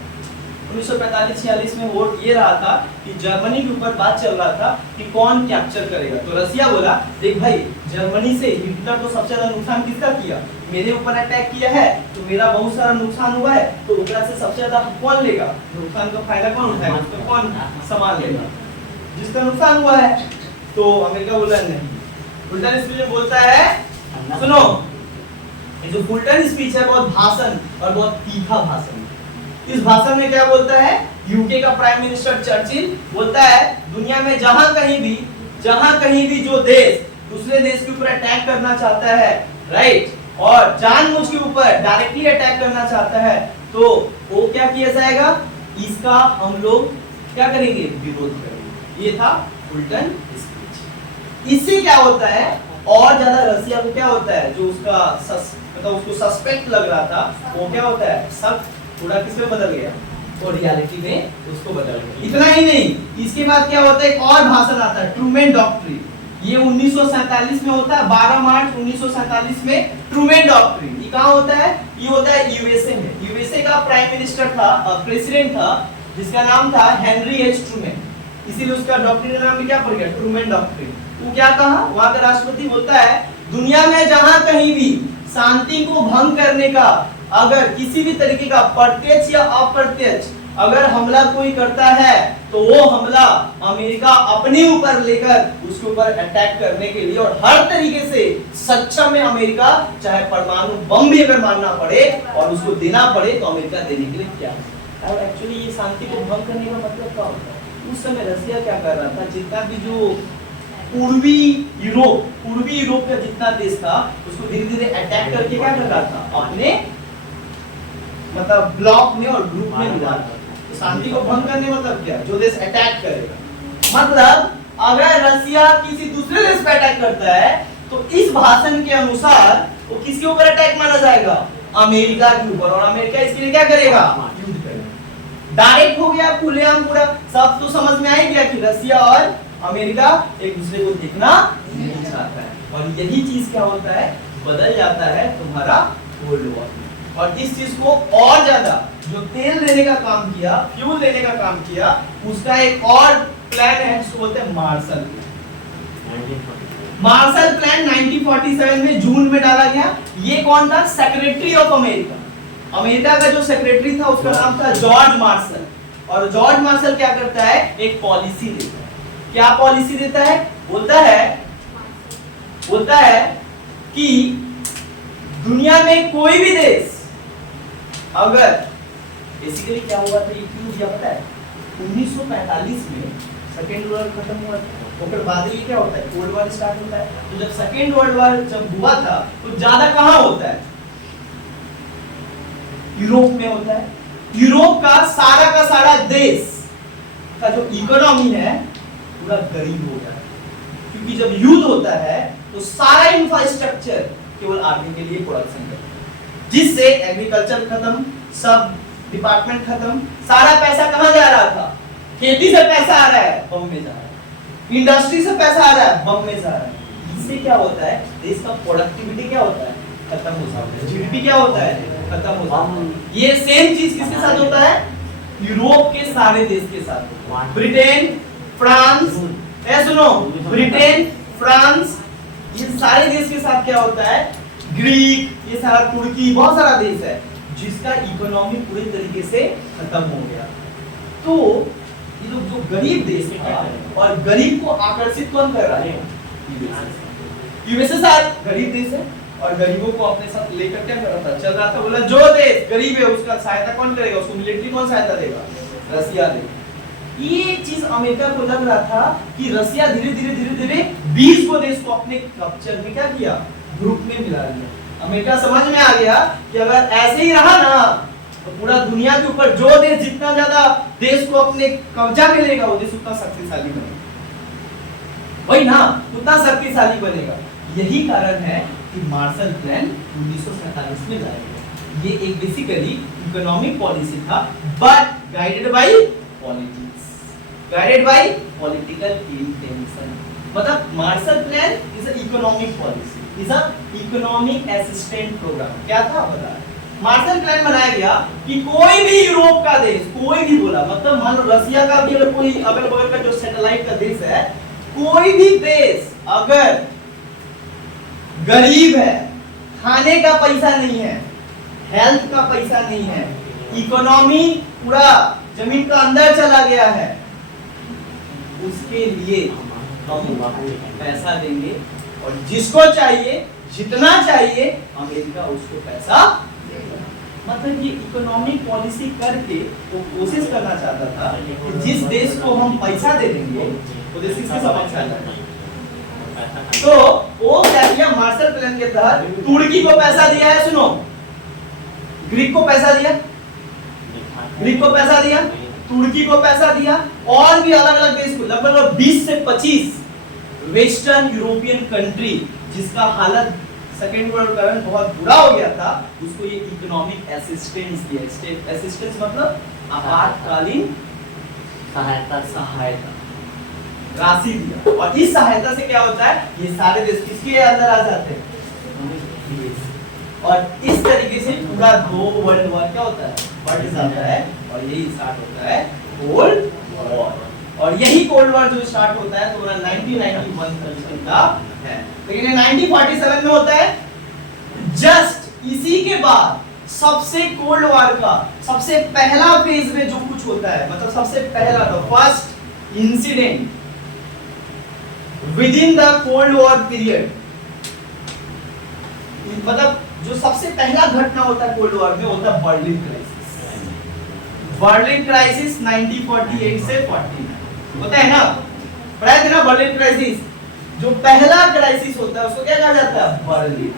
1945-46 में वोट ये रहा था कि जर्मनी के ऊपर बात चल रहा था कि कौन कैप्चर करेगा। तो रसिया बोला, देख भाई, जर्मनी से हिटलर तो सबसे ज्यादा नुकसान किसका किया, मेरे ऊपर अटैक किया है, तो मेरा बहुत सारा नुकसान हुआ है, तो ओकरा से सबसे ज्यादा कौन लेगा, नुकसान का फायदा कौन उठाएगा, उसको कौन संभाल लेगा, जिसका नुकसान हुआ है। तो अमेरिका बोला नहीं। फुलटन स्पीच में बोलता है, सुनो, ये जो फुलटन स्पीच है बहुत भाषण और बहुत तीखा भाषण। इस भाषण में क्या बोलता है, यूके का प्राइम मिनिस्टर चर्चिल बोलता है, दुनिया में जहां कहीं भी जो देश दूसरे देश के ऊपर अटैक करना चाहता है, राइट, और जानबूझ के ऊपर डायरेक्टली अटैक करना चाहता है, तो वो क्या किया जाएगा, इसका हम लोग क्या करेंगे, विरोध करेंगे। ये था फुलटन स्पीच। इससे क्या होता है, और ज्यादा रसिया को क्या होता है, जो उसका मतलब उसको सस्पेक्ट लग रहा था, वो क्या होता है, सब पूरा किस में बदल गया, और रियलिटी में उसको बदल गया। इतना ही नहीं, इसके बाद क्या होता है, एक और भाषण आता है, ट्रूमैन डॉक्ट्रिन। ये 1947 में होता है, 12 मार्च 1947 में ट्रूमैन डॉक्ट्रिन। ये कहाँ होता है, ये होता है यूएसए में। यूएसए का प्राइम मिनिस्टर था, प्रेसिडेंट था, जिसका नाम था हेनरी एच ट्रूमैन, इसीलिए उसका डॉक्ट्रिन का नाम क्या पड़ गया, ट्रूमैन डॉक्ट्रिन। वो क्या कहा, वहां का राष्ट्रपति बोलता है, दुनिया में जहां कहीं भी शांति को भंग करने का अगर किसी भी तरीके का प्रत्यक्ष या अप्रत्यक्ष अगर हमला कोई करता है, तो वो हमला अमेरिका अपने ऊपर लेकर उसके ऊपर अटैक करने के लिए, और हर तरीके से सक्षम है अमेरिका, चाहे परमाणु बम भी अगर मारना पड़े और उसको देना पड़े, तो अमेरिका देने के लिए क्या है। और एक्चुअली ये शांति को भंग करने का मतलब क्या होता है, उस समय रसिया क्या कर रहा था, जितना भी जो पूर्वी यूरोप का जितना देश था, उसको धीरे धीरे अटैक करके क्या कर रहा था, अपने मतलब ब्लॉक में और ग्रुप में मिला। तो शांति को भंग करने मतलब क्या, जो देश अटैक करेगा, मतलब अगर रसिया किसी दूसरे देश पे अटैक करता है, तो इस भाषण के अनुसार वो किसके ऊपर अटैक माना जाएगा, अमेरिका के ऊपर, और अमेरिका इसके लिए क्या करेगा, युद्ध करेगा। डायरेक्ट हो गया, खुलेआम पूरा सब तो समझ में आ ही गया कि रसिया और अमेरिका एक दूसरे को देखना नहीं चाहता है, और यही चीज क्या होता है, बदल जाता है तुम्हारा कोल्ड वॉर। और इस चीज को और ज्यादा जो तेल देने का काम किया, फ्यूल देने का काम किया, उसका एक और प्लान है जिसको बोलते हैं मार्शल प्लान। मार्शल प्लान 1947 में जून में डाला गया। ये कौन था? Secretary of America. अमेरिका का जो सेक्रेटरी था उसका नाम था जॉर्ज मार्शल। और जॉर्ज मार्शल क्या करता है? एक पॉलिसी देता है। क्या पॉलिसी देता है? बोलता है कि दुनिया में कोई भी देश अगर, बेसिकली क्या हुआ था, ये क्यों दिया पता है? 1945 में सेकेंड वर्ल्ड खत्म हुआ था, तो फिर बाद में क्या होता है? कोल्ड वॉर स्टार्ट होता है। तो जब सेकेंड वर्ल्ड वॉर जब हुआ था तो ज्यादा कहां होता है? यूरोप में होता है। यूरोप का सारा देश का जो इकोनॉमी है पूरा गरीब हो गया है, क्योंकि जब युद्ध होता है तो सारा इंफ्रास्ट्रक्चर केवल आर्मी के लिए प्रोडक्शन करता है, जिससे एग्रीकल्चर खत्म, सब डिपार्टमेंट खत्म, सारा पैसा कहां जा रहा था? खेती से पैसा आ रहा है, बम में जा रहा है। इंडस्ट्री से पैसा आ रहा है, बम में जा रहा है। इससे क्या होता है? देश का प्रोडक्टिविटी क्या होता है? खत्म हो जाता है। जीडीपी क्या होता है? खत्म हो जाता है। ये सेम चीज किसके साथ होता है? यूरोप के सारे देश के साथ। ब्रिटेन, फ्रांस, सुनो, ब्रिटेन, फ्रांस, ये सारे देश के साथ क्या होता है? ग्रीक, ये सारा तुर्की, बहुत सारा देश है जिसका इकोनॉमी पूरी तरीके से खत्म हो गया। तो ये लोग जो गरीब देश था, और गरीब को आकर्षित कौन कर रहा है? यूएसएसआर गरीब देश है और गरीबों को अपने साथ लेकर क्या कर रहा था? चल रहा था। बोला जो देश गरीब है उसका सहायता कौन करेगा? उसको मिलिट्री कौन सहायता देगा? रसिया देगा। ये चीज अमेरिका को लग रहा था कि रसिया धीरे धीरे 20 को देश को अपने कब्जे में क्या किया? ग्रुप में मिला लिया। अमेरिका समझ में आ गया कि अगर ऐसे ही रहा ना तो पूरा दुनिया के ऊपर जो देश जितना ज्यादा देश को अपने कब्जा में लेगा वो देश उतना शक्तिशाली बनेगा। वही ना, उतना शक्तिशाली बनेगा। यही कारण है कि मार्शल प्लान 1947 में लाया गया। ये एक बेसिकली इकोनॉमिक पॉलिसी था, but guided by politics, guided by political intention. मतलब Marshall plan is a economic policy, is a economic assistant program. क्या था बता? मार्शल प्लान बनाया गया कि कोई भी यूरोप का देश, कोई भी बोला, मतलब मान लो रसिया का भी अगर कोई अगल बगल का जो सैटेलाइट का देश है, कोई भी देश अगर गरीब है, खाने का पैसा नहीं है, हेल्थ का पैसा नहीं है, इकोनॉमी पूरा जमीन का अंदर चला गया है, उसके लिए हम पैसा देंगे और जिसको चाहिए, जितना चाहिए, अमेरिका उसको पैसा देगा। मतलब ये इकोनॉमिक पॉलिसी करके वो कोशिश करना चाहता था कि जिस देश को हम पैसा दे देंगे वो देश किसके समक्ष आ जाएगा। तो वो क्या किया? मार्शल प्लान के तहत तुर्की को पैसा दिया है, सुनो, ग्रीक को पैसा दिया, ग्रीक को पैसा दिया, तुर्की को पैसा दिया, और भी अलग अलग देश को, लगभग 20 से 25 वेस्टर्न यूरोपियन कंट्री जिसका हालत सेकेंड वर्ल्ड वॉर में बहुत बुरा हो गया था, उसको ये इकोनॉमिक असिस्टेंस दिया। असिस्टेंस मतलब आपातकालीन सहायता राशि दिया। और इस सहायता से क्या होता है? ये सारे देश किसके अंदर आ जाते हैं? और इस तरीके से पूरा 2 वर्ल्ड वॉर क्या होता है? बढ़ जाता है और यही स्टार्ट होता है कोल्ड वॉर। और यही कोल्ड वॉर जो स्टार्ट होता है तो 1991 का है, लेकिन 1947 में होता है। जस्ट इसी के बाद सबसे कोल्ड वॉर का सबसे पहला फेज में जो कुछ होता है, मतलब सबसे पहला the first incident with in the cold war period, मतलब जो सबसे पहला घटना होता है कोल्ड वॉर में होता है बर्लिन क्राइसिस। बर्लिन क्राइसिस 1948 से 49 होता है ना, पढ़ा थे ना बर्लिन क्राइसिस। जो पहला क्राइसिस होता है उसको क्या कहा जाता है? बर्लिन।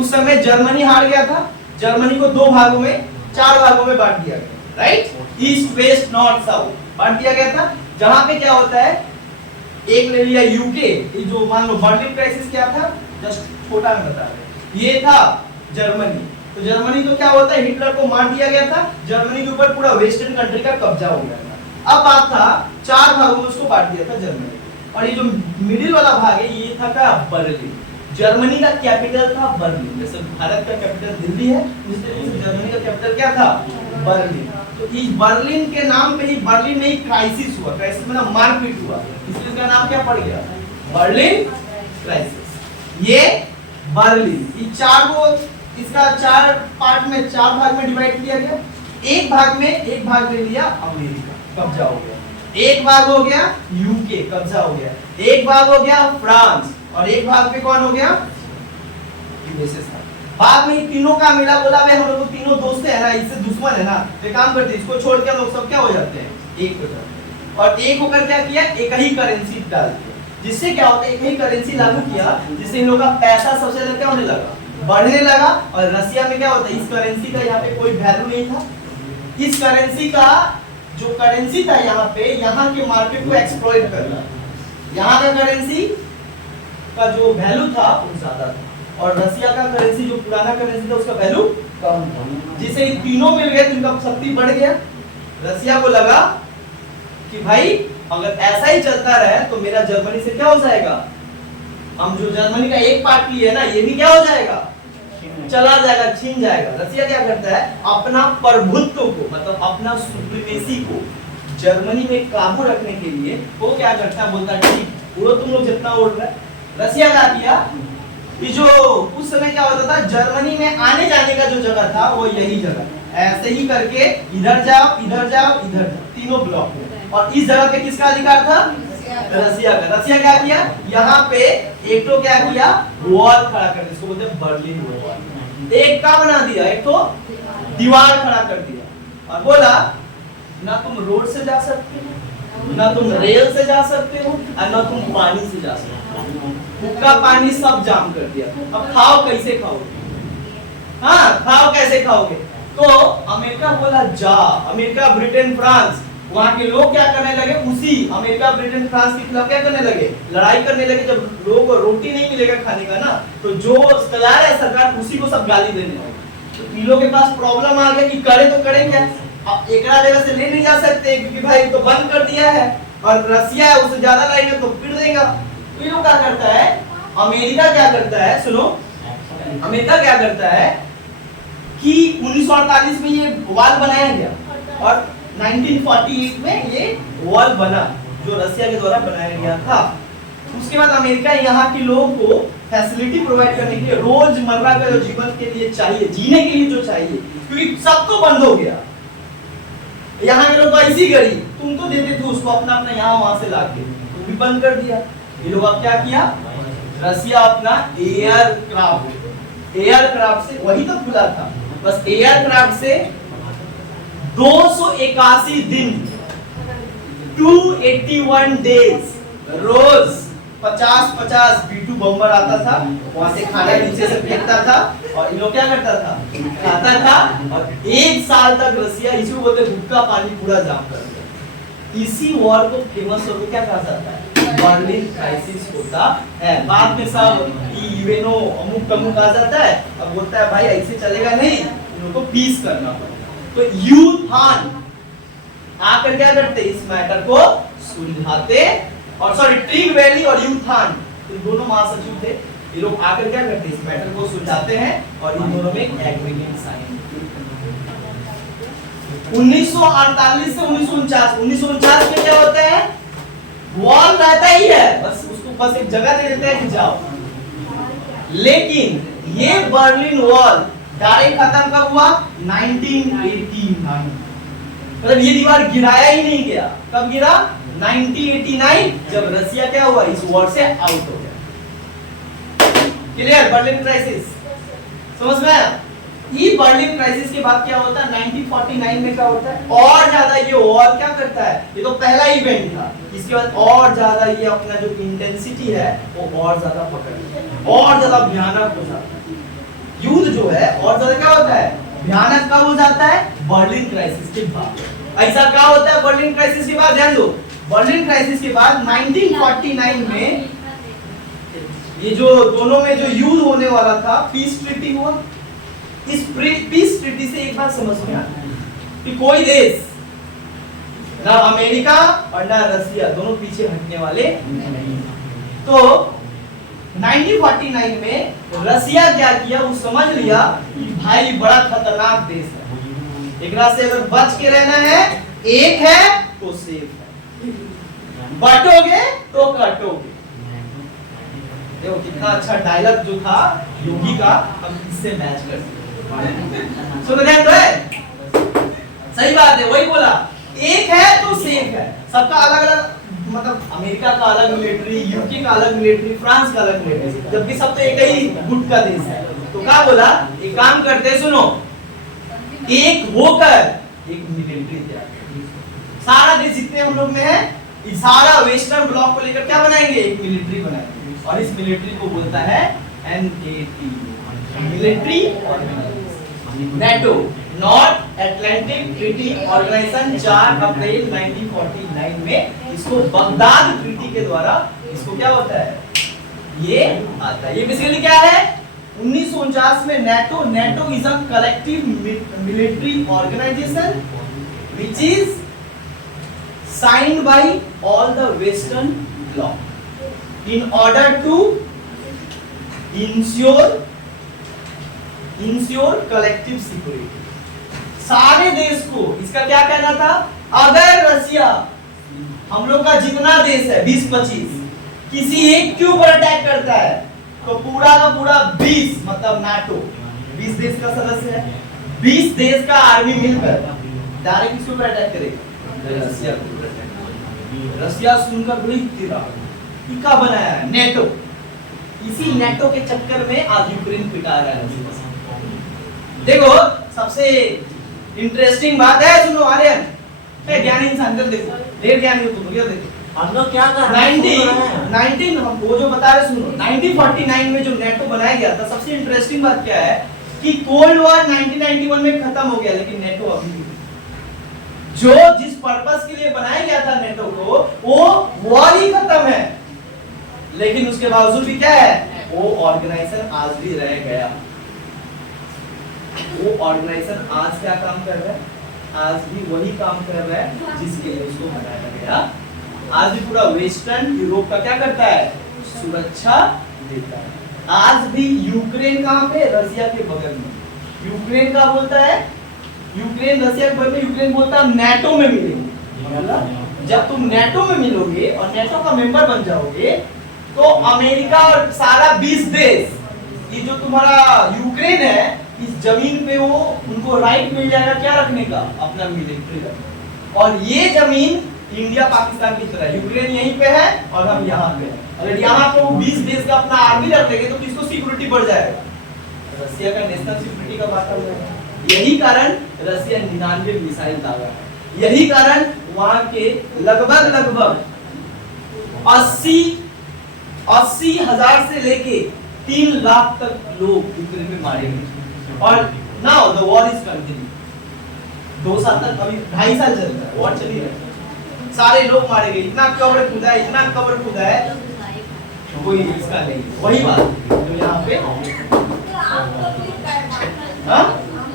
उस समय जर्मनी हार गया था, जर्मनी को 2 भागों में 4 भागों में बांट दिया गया, right? East west north south बांट दिया गया था। जहां पे क्या होता है, एक ले लिया यूके, जो मान लो बर्लिन क्राइसिस क्या था, जस्ट छोटा में बता रहे, ये था जर्मनी। तो जर्मनी को क्या होता है, हिटलर को मार दिया गया था, जर्मनी के ऊपर पूरा वेस्टर्न कंट्री का कब्जा हो गया था। अब बात था 4 भागों में उसको बांट दिया था जर्मनी, और ये जो मिडिल वाला भाग है ये था क्या? बर्लिन। जर्मनी का कैपिटल था बर्लिन। जैसे भारत का कैपिटल दिल्ली है, उस तरीके से जर्मनी का कैपिटल क्या था? बर्लिन। तो इस बर्लिन के नाम पे ही बर्लिन में ही क्राइसिस हुआ, क्राइसिस मतलब मारपीट हुआ, इसलिए इसका नाम क्या पड़ गया, बर्लिन क्राइसिस। ये बर्लिन, ये चार को इसका चार पार्ट में, चार भाग में डिवाइड किया गया। एक भाग ले लिया अमेरिका, कब्जा हो गया। एक भाग हो गया यूके, कब्जा हो गया। एक भाग हो गया फ्रांस, और एक भाग पे कौन हो गया, यूएसएसआर। बाद में तीनों का मिला, बोला भाई हम लोग तो तीनों दोस्त हैं ना, इससे दुश्मन है ना, तो काम करते हैं इसको छोड़ के हम लोग सब क्या हो जाते हैं, एक हो जाते हैं। और एक होकर क्या किया, एक ही करेंसी डाल दिया, जिससे क्या होता है, एक ही करेंसी लागू किया, जिससे इन लोगों का पैसा सबसे ज्यादा क्या होने लगा, बढ़ने लगा। और रसिया में क्या होता है, इस करेंसी का यहाँ पे कोई वैल्यू नहीं था। इस करेंसी का जो करेंसी था यहाँ पे, यहाँ के मार्केट को एक्सप्लॉइट करना, यहाँ का करेंसी का जो वैल्यू था वो ज्यादा था, और रसिया का करेंसी जो पुराना करेंसी था उसका वैल्यू कम था। जिसे ये तीनों मिल गए तो इनका शक्ति बढ़ गया। रसिया को लगा कि भाई अगर ऐसा ही चलता रहे तो मेरा जर्मनी से क्या हो जाएगा, हम जो जर्मनी का एक पार्ट लिए है ना, ये भी क्या हो जाएगा, चला जाएगा, छीन जाएगा। रसिया क्या करता है, अपना प्रभुत्व को, मतलब अपना सुप्रीमेसी को जर्मनी में काबू रखने के लिए वो क्या करता है, बोलता है ठीक उड़ो तुम लोग जितना उड़ रहे। रसिया क्या किया कि जो उस समय क्या होता था, जर्मनी में आने जाने का जो जगह था वो यही जगह, ऐसे ही करके इधर जाओ इधर जाओ इधर जाओ, तीनों ब्लॉक में। और इस जगह पे किसका अधिकार था, रसिया का। रसिया क्या किया, यहाँ पे एक तो क्या किया, वॉल खड़ा कर दिया, इसको बोलते हैं बर्लिन वॉल। एक का बना दिया, एक तो दीवार खड़ा कर दिया, और बोला ना तुम रोड से जा सकते हो, ना तुम रेल से जा सकते हो, और ना तुम पानी से जा सकते हो। हुक्का पानी सब जाम कर दिया। अब खाओ कैसे खाओगे, हाँ खाओ कैसे खाओगे। तो अमेरिका बोला जा, अमेरिका ब्रिटेन फ्रांस, वहां के लोग क्या करने लगे, उसी अमेरिका ब्रिटेन फ्रांस के खिलाफ क्या करने लगे, लड़ाई करने लगे। जब लोग को रोटी नहीं मिलेगा खाने का ना, तो जो चला रहा है सरकार उसी को सब गाली देने लगे। तो इन लोगों के पास प्रॉब्लम आ गया कि करे तो करे क्या, अब एकरा जगह से ले नहीं जा सकते क्योंकि भाई तो बंद कर दिया है, और रसिया है उससे ज्यादा लाएंगे तो पीट देगा। तो ये क्या करता है, अमेरिका क्या करता है, सुनो, अमेरिका क्या करता है कि 1948 में ये वॉल बनाया गया, और 1948 में ये वॉल बना जो रसिया के द्वारा बनाया गया था। उसके बाद अमेरिका यहाँ के लोगों को फैसिलिटी प्रोवाइड करने के लिए, रोजमर्रा का जो जीवन के लिए चाहिए, जीने के लिए जो चाहिए, क्योंकि सब तो बंद हो गया। यहाँ के लोग तो ऐसी गरीब, तुम तो देते थे उसको अपना अपना यहाँ वहां से लाके, वो भी बंद कर दिया। ये लोग अब क्या किया, रसिया अपना एयरक्राफ्ट से वही तो खुला था, बस एयरक्राफ्ट से 281 दिन 281 डेज रोज 50-50 B2 बम्बर आता था, वहां से खाना नीचे से फेंकता था, और इन लोग क्या करता था, खाता था। और एक साल तक रसिया, इसी को बोलते हुक्का पानी पूरा जाम कर दिया। इसी वॉर को फेमस होकर क्या कहा जाता है, बर्लिन क्राइसिस होता है। बाद में सब यूएनओ अमुक तमुक आ जाता है, अब बोलता है भाई ऐसे चलेगा नहीं, इन लोगों को पीस करना पड़ेगा। तो यूथान आकर क्या करते, इस मैटर को सुलझाते, और सॉरी ट्रिग वैली और यूथान तो दोनों महासचिव थे, ये लोग आकर क्या करते, इस मैटर को सुलझाते हैं, और इन दोनों में एक एग्रीमेंट साइन। 1948 से 1949 में क्या होता है, वॉल रहता ही है, बस उसको बस एक जगह दे देते हैं कि जाओ। लेकिन ये बर्लिन वॉल डायरेक्ट खत्म कब हुआ, 1989। मतलब ये दीवार गिराया ही नहीं गया, कब गिरा, 1989, जब रसिया क्या हुआ, इस वॉर से आउट हो गया। क्लियर, बर्लिन क्राइसिस समझ में आया। ये बर्लिन क्राइसिस के बाद क्या होता है, 1949 में क्या होता है, और ज्यादा ये वॉर क्या करता है, ये तो पहला इवेंट था, इसके बाद और ज्यादा ये अपना जो इंटेंसिटी है वो और ज्यादा पकड़ता है, और ज्यादा भयानक हो जाता है। युद्ध जो है और ज्यादा क्या होता है, भयानक कब हो जाता है, बर्लिन क्राइसिस के बाद। ऐसा क्या होता है बर्लिन क्राइसिस के बाद, ध्यान दो, बर्लिन क्राइसिस के बाद 1949 में ये जो दोनों में जो युद्ध होने वाला था, पीस ट्रीटी हुआ। इस पीस ट्रीटी से एक बात समझ में आता है कि कोई देश, ना अमेरिका और ना रसिया, दोनों पीछे हटने वाले नहीं। तो 1949 में रसिया क्या किया, वो समझ लिया कि भाई बड़ा खतरनाक देश है, एकरा से अगर बच के रहना है, एक है तो सेफ है, बटोगे तो कटोगे। देखो कितना अच्छा डायलॉग जो था योगी का, हम इससे मैच करते। सुनो ध्यान दो, सही बात है, वही बोला, एक है तो सेफ है। सबका अलग अलग, मतलब अमेरिका का अलग मिलिट्री, यूके का अलग मिलिट्री, फ्रांस का अलग मिलिट्री, जबकि सब तो एक ही गुट का देश है। तो क्या बोला, एक काम करते हैं, सुनो, एक होकर एक मिलिट्री तैयार करेंगे। सारा देश जितने हम लोग में है, इस सारा वेस्टर्न ब्लॉक को लेकर क्या बनाएंगे, एक मिलिट्री बनाएंगे, और इस मिलिट्री को बोलता है NATO, military organisation, NATO, North Atlantic Treaty Organisation. 4 April 1949 में इसको बगदाद ट्रीटी के द्वारा इसको क्या होता है, ये आता है। ये बेसिकली क्या है, 1949 में NATO is a collective military organisation which is signed by all the western bloc in order to ensure collective security. सारे देश को इसका क्या कहना था, अगर रसिया हम लोग का जितना देश है 20-25 किसी एक के ऊपर अटैक करता है, तो पूरा का पूरा 20 मतलब नाटो 20 देश का सदस्य है, 20 देश का आर्मी मिलकर डायरेक्ट किसके ऊपर अटैक करेगा, रसिया को। रसिया सुनकर बड़ी टीका बनाया है नेटो। इसी नेटो के चक्कर में आज यूक्रेन पिटा रहा है। देखो सबसे इंटरेस्टिंग बात है, सुनो आर्यन, ज्ञानी इंसान कर देखो, ढेर ज्ञानी हो तुम, देखो हम लोग क्या कर रहे हैं, 19 हम वो जो बता रहे, सुनो 1949 में जो नेटो बनाया गया था, सबसे इंटरेस्टिंग बात क्या है कि कोल्ड वॉर 1991 में खत्म हो गया, लेकिन नेटो अभी भी जो जिस पर्पस के लिए बनाया गया था नेटो को, वो वॉर ही खत्म है, लेकिन उसके बावजूद भी क्या है, वो ऑर्गेनाइजेशन आज भी रह गया। वो ऑर्गेनाइजेशन आज क्या काम कर रहा है, आज भी वही काम कर रहा है जिसके लिए उसको बनाया गया। आज भी पूरा वेस्टर्न यूरोप का क्या करता है, सुरक्षा देता है। आज भी यूक्रेन कहां पे, रसिया के बगल में। यूक्रेन का बोलता है, यूक्रेन रसिया के बगल में, यूक्रेन बोलता है नेटो में मिलेंगे। जब तुम नेटो में मिलोगे और नेटो का मेंबर बन जाओगे, तो अमेरिका और सारा 20 देश, ये जो तुम्हारा यूक्रेन है, इस जमीन पे वो उनको राइट मिल जाएगा क्या रखने का, अपना मिलिट्री रखने। और ये जमीन इंडिया पाकिस्तान की तरह, यूक्रेन यहीं पे है और हम यहाँ पे हैं। अगर यहाँ पे वो 20 देश का अपना आर्मी रख लेंगे तो किसको सिक्योरिटी बढ़ जाएगा, रसिया का नेशनल सिक्योरिटी का बात हो जाएगा। यही कारण रसिया 99 मिसाइल दागा है। यही कारण वहां के लगभग 80,000 से लेके 3 लाख तक लोग यूक्रेन में मारे गए। और now the war is continue. 2 साल तक, अभी 2.5 साल चल रहा है, वॉर चली रही है। सारे लोग मारे गए, इतना कब्र खुदा है, इतना कब्र खुदा है, कोई इसका नहीं। वही बात जो यहाँ पे, हाँ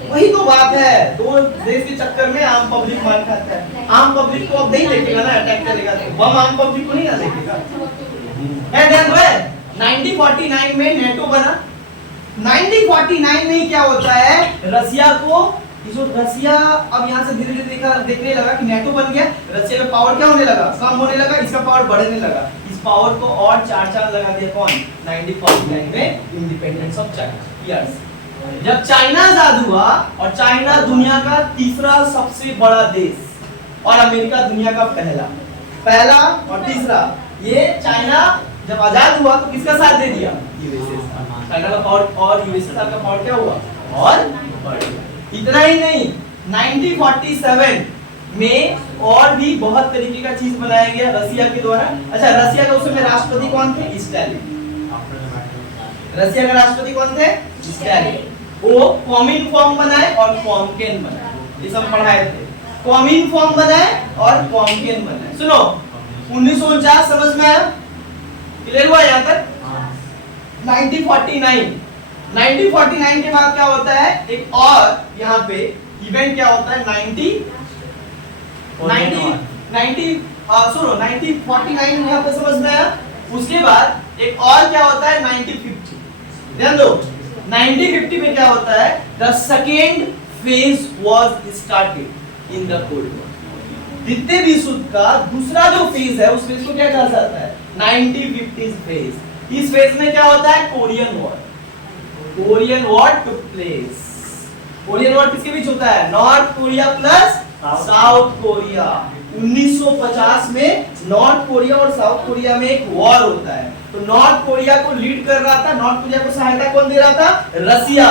वही तो बात है। 2 देश के चक्कर में आम पब्लिक मार खाता है। आम पब्लिक को अब नहीं देखेगा ना, अटैक करेगा तो बम आम पब्लिक को नहीं ना देखेगा। 1949 में नेटो बना। 1949 में क्या होता है, रसिया को, जो रसिया अब यहाँ से धीरे धीरे देखने लगा कि नेटो बन गया, रसिया का पावर क्या होने लगा, कम होने लगा, इसका पावर बढ़ने लगा। इस पावर को और 4 चांद लगा दिया कौन, 1949 में इंडिपेंडेंस ऑफ चाइना। यस, जब चाइना आजाद हुआ, और चाइना दुनिया का तीसरा सबसे बड़ा देश और अमेरिका दुनिया का पहला और तीसरा, ये चाइना जब आजाद हुआ तो किसका साथ दे दिया, यूएसए। चाइना का पावर और यूएसए का पावर क्या हुआ, और बढ़ गया। इतना ही नहीं, 1947 में और भी बहुत तरीके का चीज बनाया गया रसिया के द्वारा। अच्छा, रसिया का उस समय राष्ट्रपति कौन थे, स्टालिन। रसिया का राष्ट्रपति कौन थे, स्टालिन। वो कॉमिनफॉर्म बनाए और कॉमकेन बनाए, ये सब पढ़ाए थे। कॉमिनफॉर्म बनाए और कॉमकेन बनाए। सुनो, 1949 समझ में आया, क्लियर हुआ यहाँ तक। 1949 के बाद क्या होता है, एक और यहाँ पे इवेंट क्या होता है, 1949 में यहाँ पे समझ में आया। उसके बाद एक और क्या होता है, 1950। ध्यान दो, 1950 में क्या होता है, the second phase was started in the Cold War. द्वितीय विश्व युद्ध का दूसरा जो फेज है उस फेज को क्या कहा जाता है? 1950s phase. इस फेज में क्या होता है? Korean war. Korean war took place. Korean war किसके बीच होता है? North Korea plus south Korea. 1950 में नॉर्थ कोरिया और साउथ कोरिया में एक वॉर होता है। तो नॉर्थ कोरिया को लीड कर रहा था, नॉर्थ कोरिया को सहायता कौन दे रहा था? रसिया।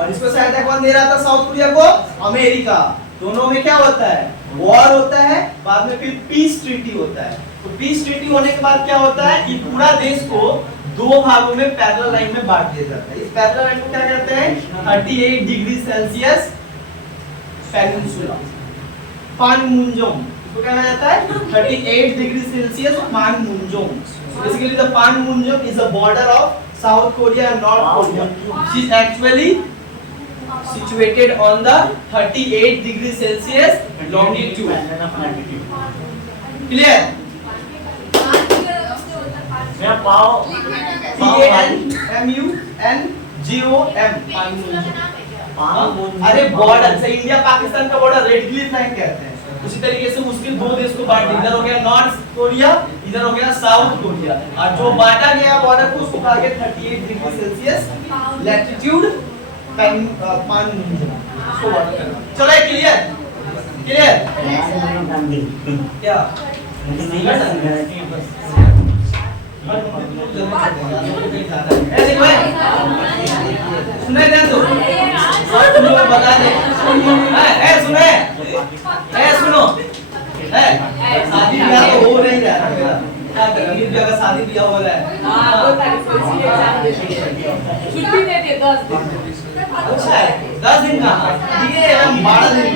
और इसको सहायता कौन दे रहा था साउथ कोरिया को? अमेरिका। दोनों में क्या होता है? वॉर होता है, बाद में फिर पीस ट्रीटी होता है। तो पीस ट्रीटी होने के बाद क्या होता है? ये पूरा देश को दो भागों में पैरेलल लाइन में बांट दिया जाता है। इस पैरेलल लाइन को क्या कहते हैं? 38 डिग्री सेल्सियस पेनिनसुला, पानमुंजोम। इसको क्या कहा जाता है? 38 degree Celsius Panmunjom. Basically the Panmunjom is a border of South Korea and North Korea. Which is actually situated on the 38 degree Celsius longitude. Clear? Panmunjom. अरे बॉर्डर से इंडिया पाकिस्तान का border red Cliff line कहते हैं। उसी तरीके से मुश्किल दो देश को बांट दिया। इधर हो गया नॉर्थ कोरिया, इधर हो गया साउथ कोरिया। और जो बांटा गया बॉर्डर को उसको कहा गया 38 डिग्री सेल्सियस लैटिट्यूड पानमुंजोम। इसको बॉर्डर करना। चलो क्लियर? क्लियर? क्या? सुने ध्यान दो, तुम लोग बता दे। सुने, सुनो, शादी ब्याह तो हो नहीं रहा मेरा। क्या करें? अमीर ब्याह का शादी ब्याह हो रहा है। छुट्टी दे दे 10 दिन। अच्छा है, 10 दिन का दिए हम 12 दिन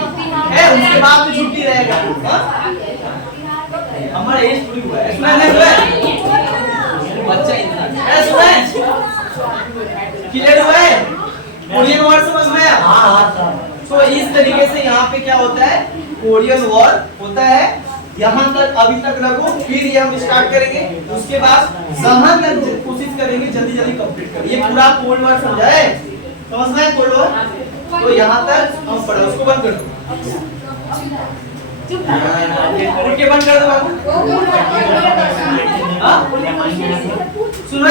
है, उसके बाद भी छुट्टी रहेगा। हमारा एज पूरी हुआ है। सुना नहीं हुआ? बच्चा इंसान है। सुना? क्लियर हुआ है? कोरियन वॉर समझ में आया? तो इस तरीके से यहाँ पे क्या होता है? कोरियन वॉर होता है। यहाँ तक अभी तक रखो, फिर ये हम स्टार्ट करेंगे। उसके बाद जहां तक कोशिश करेंगे जल्दी जल्दी कंप्लीट करें। ये पूरा कोल्ड वॉर समझा है? समझ में आया कोल्ड वॉर? तो यहाँ तक हम पढ़े, उसको बंद कर दो। उठ के बंद कर दो बाबू। सुनो